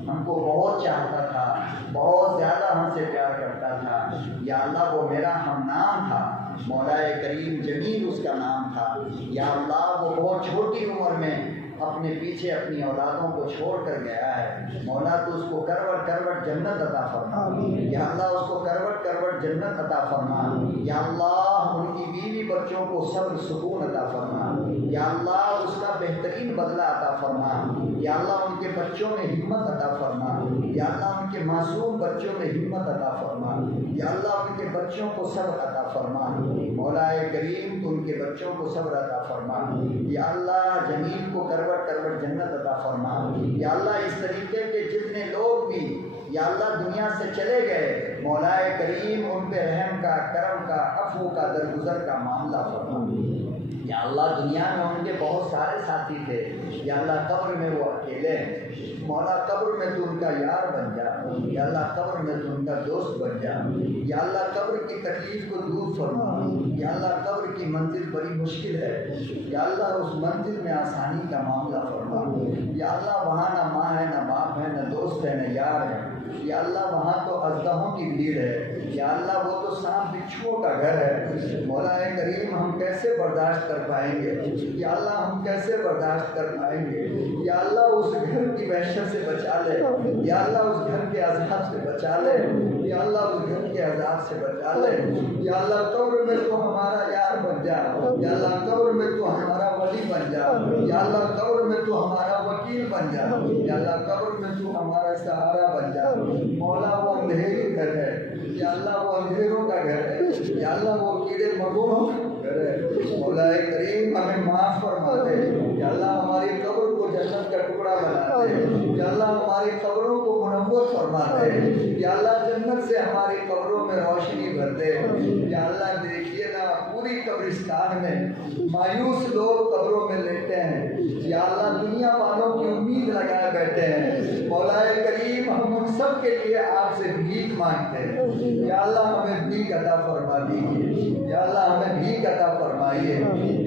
ہم کو بہت چاہتا تھا، بہت زیادہ ہم سے پیار کرتا تھا، یا اللہ وہ میرا ہم نام تھا، مولا کریم جمیل اس کا نام تھا، یا اللہ وہ بہت چھوٹی عمر میں اپنے پیچھے اپنی اولادوں کو چھوڑ کر گیا ہے، مولا تو اس کو کروٹ کروٹ جنت عطا فرما، یا اللہ اس کو کروٹ کروٹ جنت عطا فرما، یا اللہ ان کی بیوی بچوں کو صبر سکون عطا فرما، یا اللہ اس کا بہترین بدلہ عطا فرما، یا اللہ ان کے بچوں میں ہمت عطا فرما، یا اللہ ان کے معصوم بچوں میں ہمت عطا فرما، یا اللہ ان کے بچوں کو صبر عطا فرما، مولا کریم تو ان کے بچوں کو صبر عطا فرما، یا اللہ جمیل کو کروٹ کروٹ جنت عطا فرما، یا اللہ اس طریقے کے جتنے لوگ بھی یا اللہ دنیا سے چلے گئے مولا کریم ان پہ رحم کا، کرم کا، عفو کا، درگزر کا معاملہ فرما، یا اللہ دنیا میں ان کے بہت سارے ساتھی تھے، یا اللہ قبر میں وہ اکیلے ہیں، مولا قبر میں تو ان کا یار بن جا، یا اللہ قبر میں تو ان کا دوست بن جا، یا اللہ قبر کی تکلیف کو دور فرما، یا اللہ قبر کی منزل بڑی مشکل ہے، یا اللہ اس منزل میں آسانی کا معاملہ فرما، یا اللہ وہاں نہ ماں ہے، نہ باپ ہے، نہ دوست ہے، نہ یار ہے، یا اللہ وہاں تو اژدہوں کی بھیڑ ہے، یا اللہ وہ تو سانپ بچھوؤں کا گھر ہے، مولا کریم ہم کیسے برداشت کر پائیں گے، یا اللہ ہم کیسے برداشت کر پائیں گے، یا اللہ اس گھر کی وحشت سے بچا لے، یا اللہ اس گھر کے عذاب سے بچا لے، یا اللہ اس گھر کے عذاب سے بچا لے، یا اللہ قبر میں تو ہمارا یار بن جا، یا اللہ قبر میں تو ہمارا ولی بن جا، یا اللہ قبر میں تو ہمارا وکیل بن جا، یا اللہ قبر میں تو ہمارا سہارا بن جا، مولا وہ اندھیری گھر ہے، یا اللہ وہ اندھیروں کا گھر ہے، یا اللہ وہ کیڑے مکوڑوں کا گھر ہے، مولا کریم ہمیں معاف فرما دے، یا اللہ ہماری قبر کو جنت کا ٹکڑا بنا دے، یا اللہ ہماری قبروں کو منور فرما دے، یا اللہ جنت سے ہماری قبروں میں روشنی بھر دے، یا اللہ دیکھیے نا پوری قبر قبرستان میں مایوس لوگ قبروں میں لیٹے ہیں، یا اللہ دنیا والوں کی امید لگائے بیٹھے ہیں، مولا کریم ہم ان سب کے لیے آپ سے بھیک مانگتے ہیں، یا اللہ ہمیں بھیک عطا فرما دیجیے، یا اللہ ہمیں بھیک عطا فرمائیے،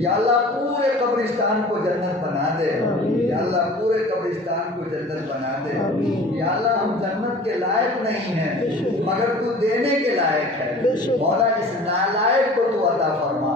یا اللہ پورے قبرستان کو جنت بنا دے، یا اللہ پورے قبرستان کو جنت بنا دے، یا اللہ ہم جنت کے لائق نہیں ہیں مگر تو دینے کے لائق ہے، مولا اس نالائق کو تو عطا فرما،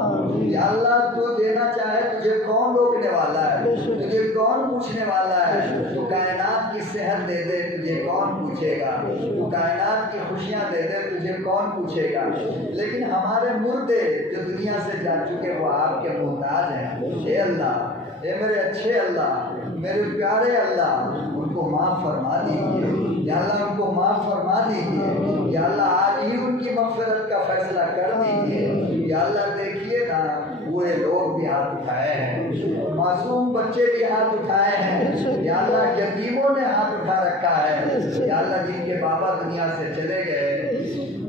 یا اللہ تو دینا چاہے تجھے کون روکنے والا ہے، تجھے کون پوچھنے والا ہے، تو کائنات کی صحت دے دے تجھے کون پوچھے گا، تو کائنات کی خوشیاں دے دے تجھے کون پوچھے گا، لیکن ہمارے مردے جو دنیا سے جا چکے وہ آپ کے محتاج ہیں، اے اللہ، اے میرے اچھے اللہ، میرے پیارے اللہ، ان کو معاف فرما دیجیے، یا اللہ ان کو معاف فرما دیجیے، یا اللہ آج ہی ان کی مغفرت کا فیصلہ کر دیجیے، یا اللہ دیکھیے نا بوڑھے لوگ بھی ہاتھ اٹھائے ہیں، معصوم بچے بھی ہاتھ اٹھائے ہیں، یا اللہ یتیموں نے ہاتھ اٹھا رکھا ہے، یا اللہ جن کے بابا دنیا سے چلے گئے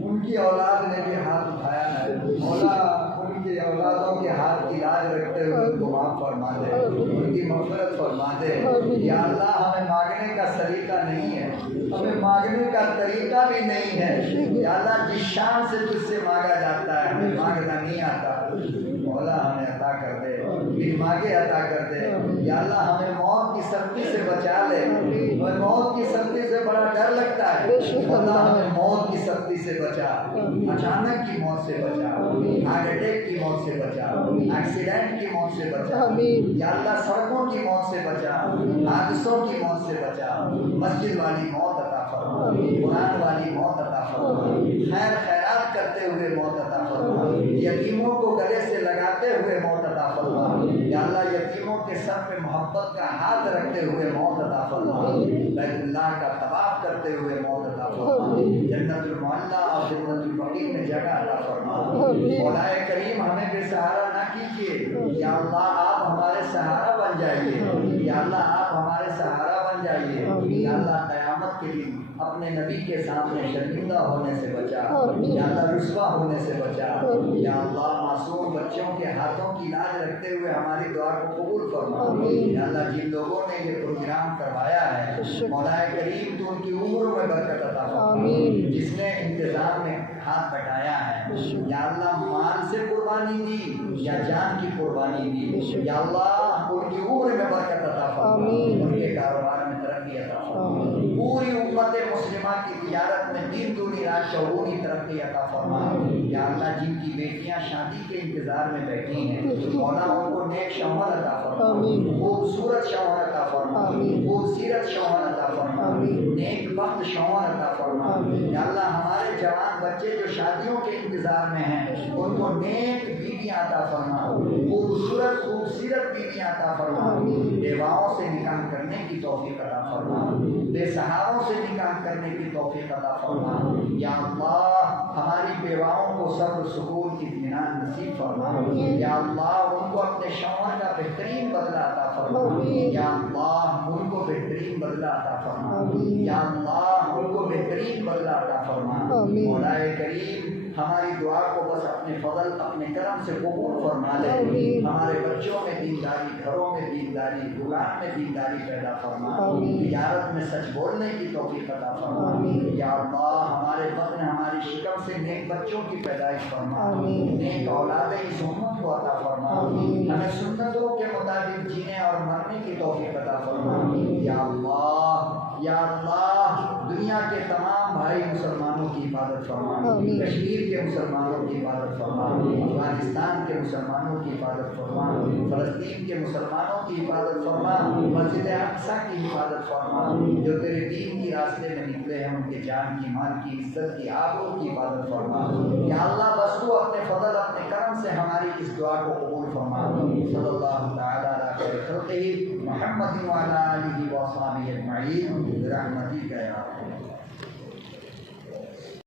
ان کی اولاد نے بھی ہاتھ اٹھایا ہے، مولا ان کی اولادوں کے ہاتھ کی لاج رکھتے ہوئے ان کو معاف فرما دے، ان کی مغفرت فرما دے، یا اللہ ہمیں مانگنے کا سلیقہ نہیں ہے، ہمیں مانگنے کا طریقہ بھی نہیں ہے، یا اللہ جس شان سے تجھ سے مانگا جاتا ہے ہمیں مانگنا نہیں آتا، مولا ہمیں عطا کر دے، پھر مانگے عطا کر دے، یا اللہ ہمیں موت کی سختی سے بچا لے، ہمیں موت کی سختی سے بڑا ڈر لگتا ہے، مولا ہمیں موت کی سختی سے بچا، اچانک کی موت سے بچا، ہارٹ اٹیک کی موت سے بچا، ایکسیڈنٹ کی موت سے بچا، یا اللہ سڑکوں کی موت سے بچا، حادثوں کی موت سے بچا، مسجد والی موت عطا فرما، قرآن والی موت عطا فرما، خیر خیرات کرتے ہوئے موت عطا فرما، یتیموں کو گلے سے لگاتے ہوئے موت عطا فرما، یا اللہ یتیموں کے سر پہ محبت کا ہاتھ رکھتے ہوئے موت عطا فرما، بیت اللہ کا طواف کرتے ہوئے موت عطا فرما، جنت المعلا اور جنت البقیع میں جگہ عطا فرما، مولا کریم ہمیں بے سہارا نہ کیجیے، یا اللہ آپ ہمارے سہارا بن جائیے، یا اللہ آپ ہمارے سہارا بن جائیے، یا اللہ قیامت کے دن اپنے نبی کے سامنے شرمندہ ہونے سے بچا، یا اللہ رسوا ہونے سے بچا، یا اللہ معصوم بچوں کے ہاتھوں کی لاج رکھتے ہوئے ہماری دعا کو قبول فرما، یا اللہ جن لوگوں نے یہ پروگرام کروایا ہے مولا کریم تو ان کی عمروں میں برکت عطا فرما، جس نے انتظام میں ہاتھ بٹایا ہے، یا اللہ مال سے قربانی دی یا جان کی قربانی دی، یا اللہ ان کی عمر میں برکت عطا فرما، ان کے کاروبار میں ترقی عطا فرما، پوری امت مسلمہ کی تجارت میں دین دنیا رات شعوری ترقی عطا فرما، یا اللہ جن کی بیٹیاں شادی کے انتظار میں بیٹھی ہیں مولا ان کو نیک شوہر عطا فرما، خوبصورت شوہر عطا فرما، خوبصورت شوہر عطا فرما، نیک بخت شوہر عطا فرما، یا اللہ ہمارے جوان بچے جو شادیوں کے انتظار میں ہیں ان کو نیک بیویاں عطا فرما، خوبصورت بیویاں عطا فرما، بیواؤں سے نکاح کرنے کی توفیق عطا فرما، بے سہاروں سے نکاح کرنے کی توفیق عطا فرما، یا اللہ ہماری بیواؤں کو صبر سکون کی اطمینان نصیب فرما، یا اللہ ان کو اپنے شوہر کا بہترین بدلہ عطا فرما، یا اللہ ان کو بہترین بدلہ عطا فرما، یا اللہ ان کو بہترین بدلہ عطا فرما، مولا کریم ہماری دعا کو بس اپنے فضل اپنے کرم سے قبول فرما لے، ہمارے بچوں میں دینداری، گھروں میں دینداری، دکان میں دینداری پیدا فرما، تجارت میں سچ بولنے کی توفیق عطا فرما، یا اللہ ہمارے بطن ہماری شکم سے نیک بچوں کی پیدائش فرما، نیک اولاد اس امت کو عطا فرما، ہمیں سنتوں کے مطابق جینے اور مرنے کی توفیق عطا فرما، یا اللہ یا اللہ دنیا کے تمام بھائی مسلمانوں کی حفاظت فرما، کشمیر کے مسلمانوں کی حفاظت فرما، افغانستان کے مسلمانوں کی حفاظت فرما، فلسطین کے مسلمانوں کی حفاظت فرما، مسجد اقصیٰ کی حفاظت فرما، جو تیرے دین کی راستے میں نکلے ہیں ان کے جان کی، مال کی، عزت کی، آبرو کی حفاظت فرما، یا اللہ بس تو اپنے فضل اپنے کرم سے ہماری اس دعا کو قبول فرما، صلی اللہ تعالیٰ علیہ خیر خلقہ محمد وعلی آلہ وصحبہ اجمعین برحمتک یا رب۔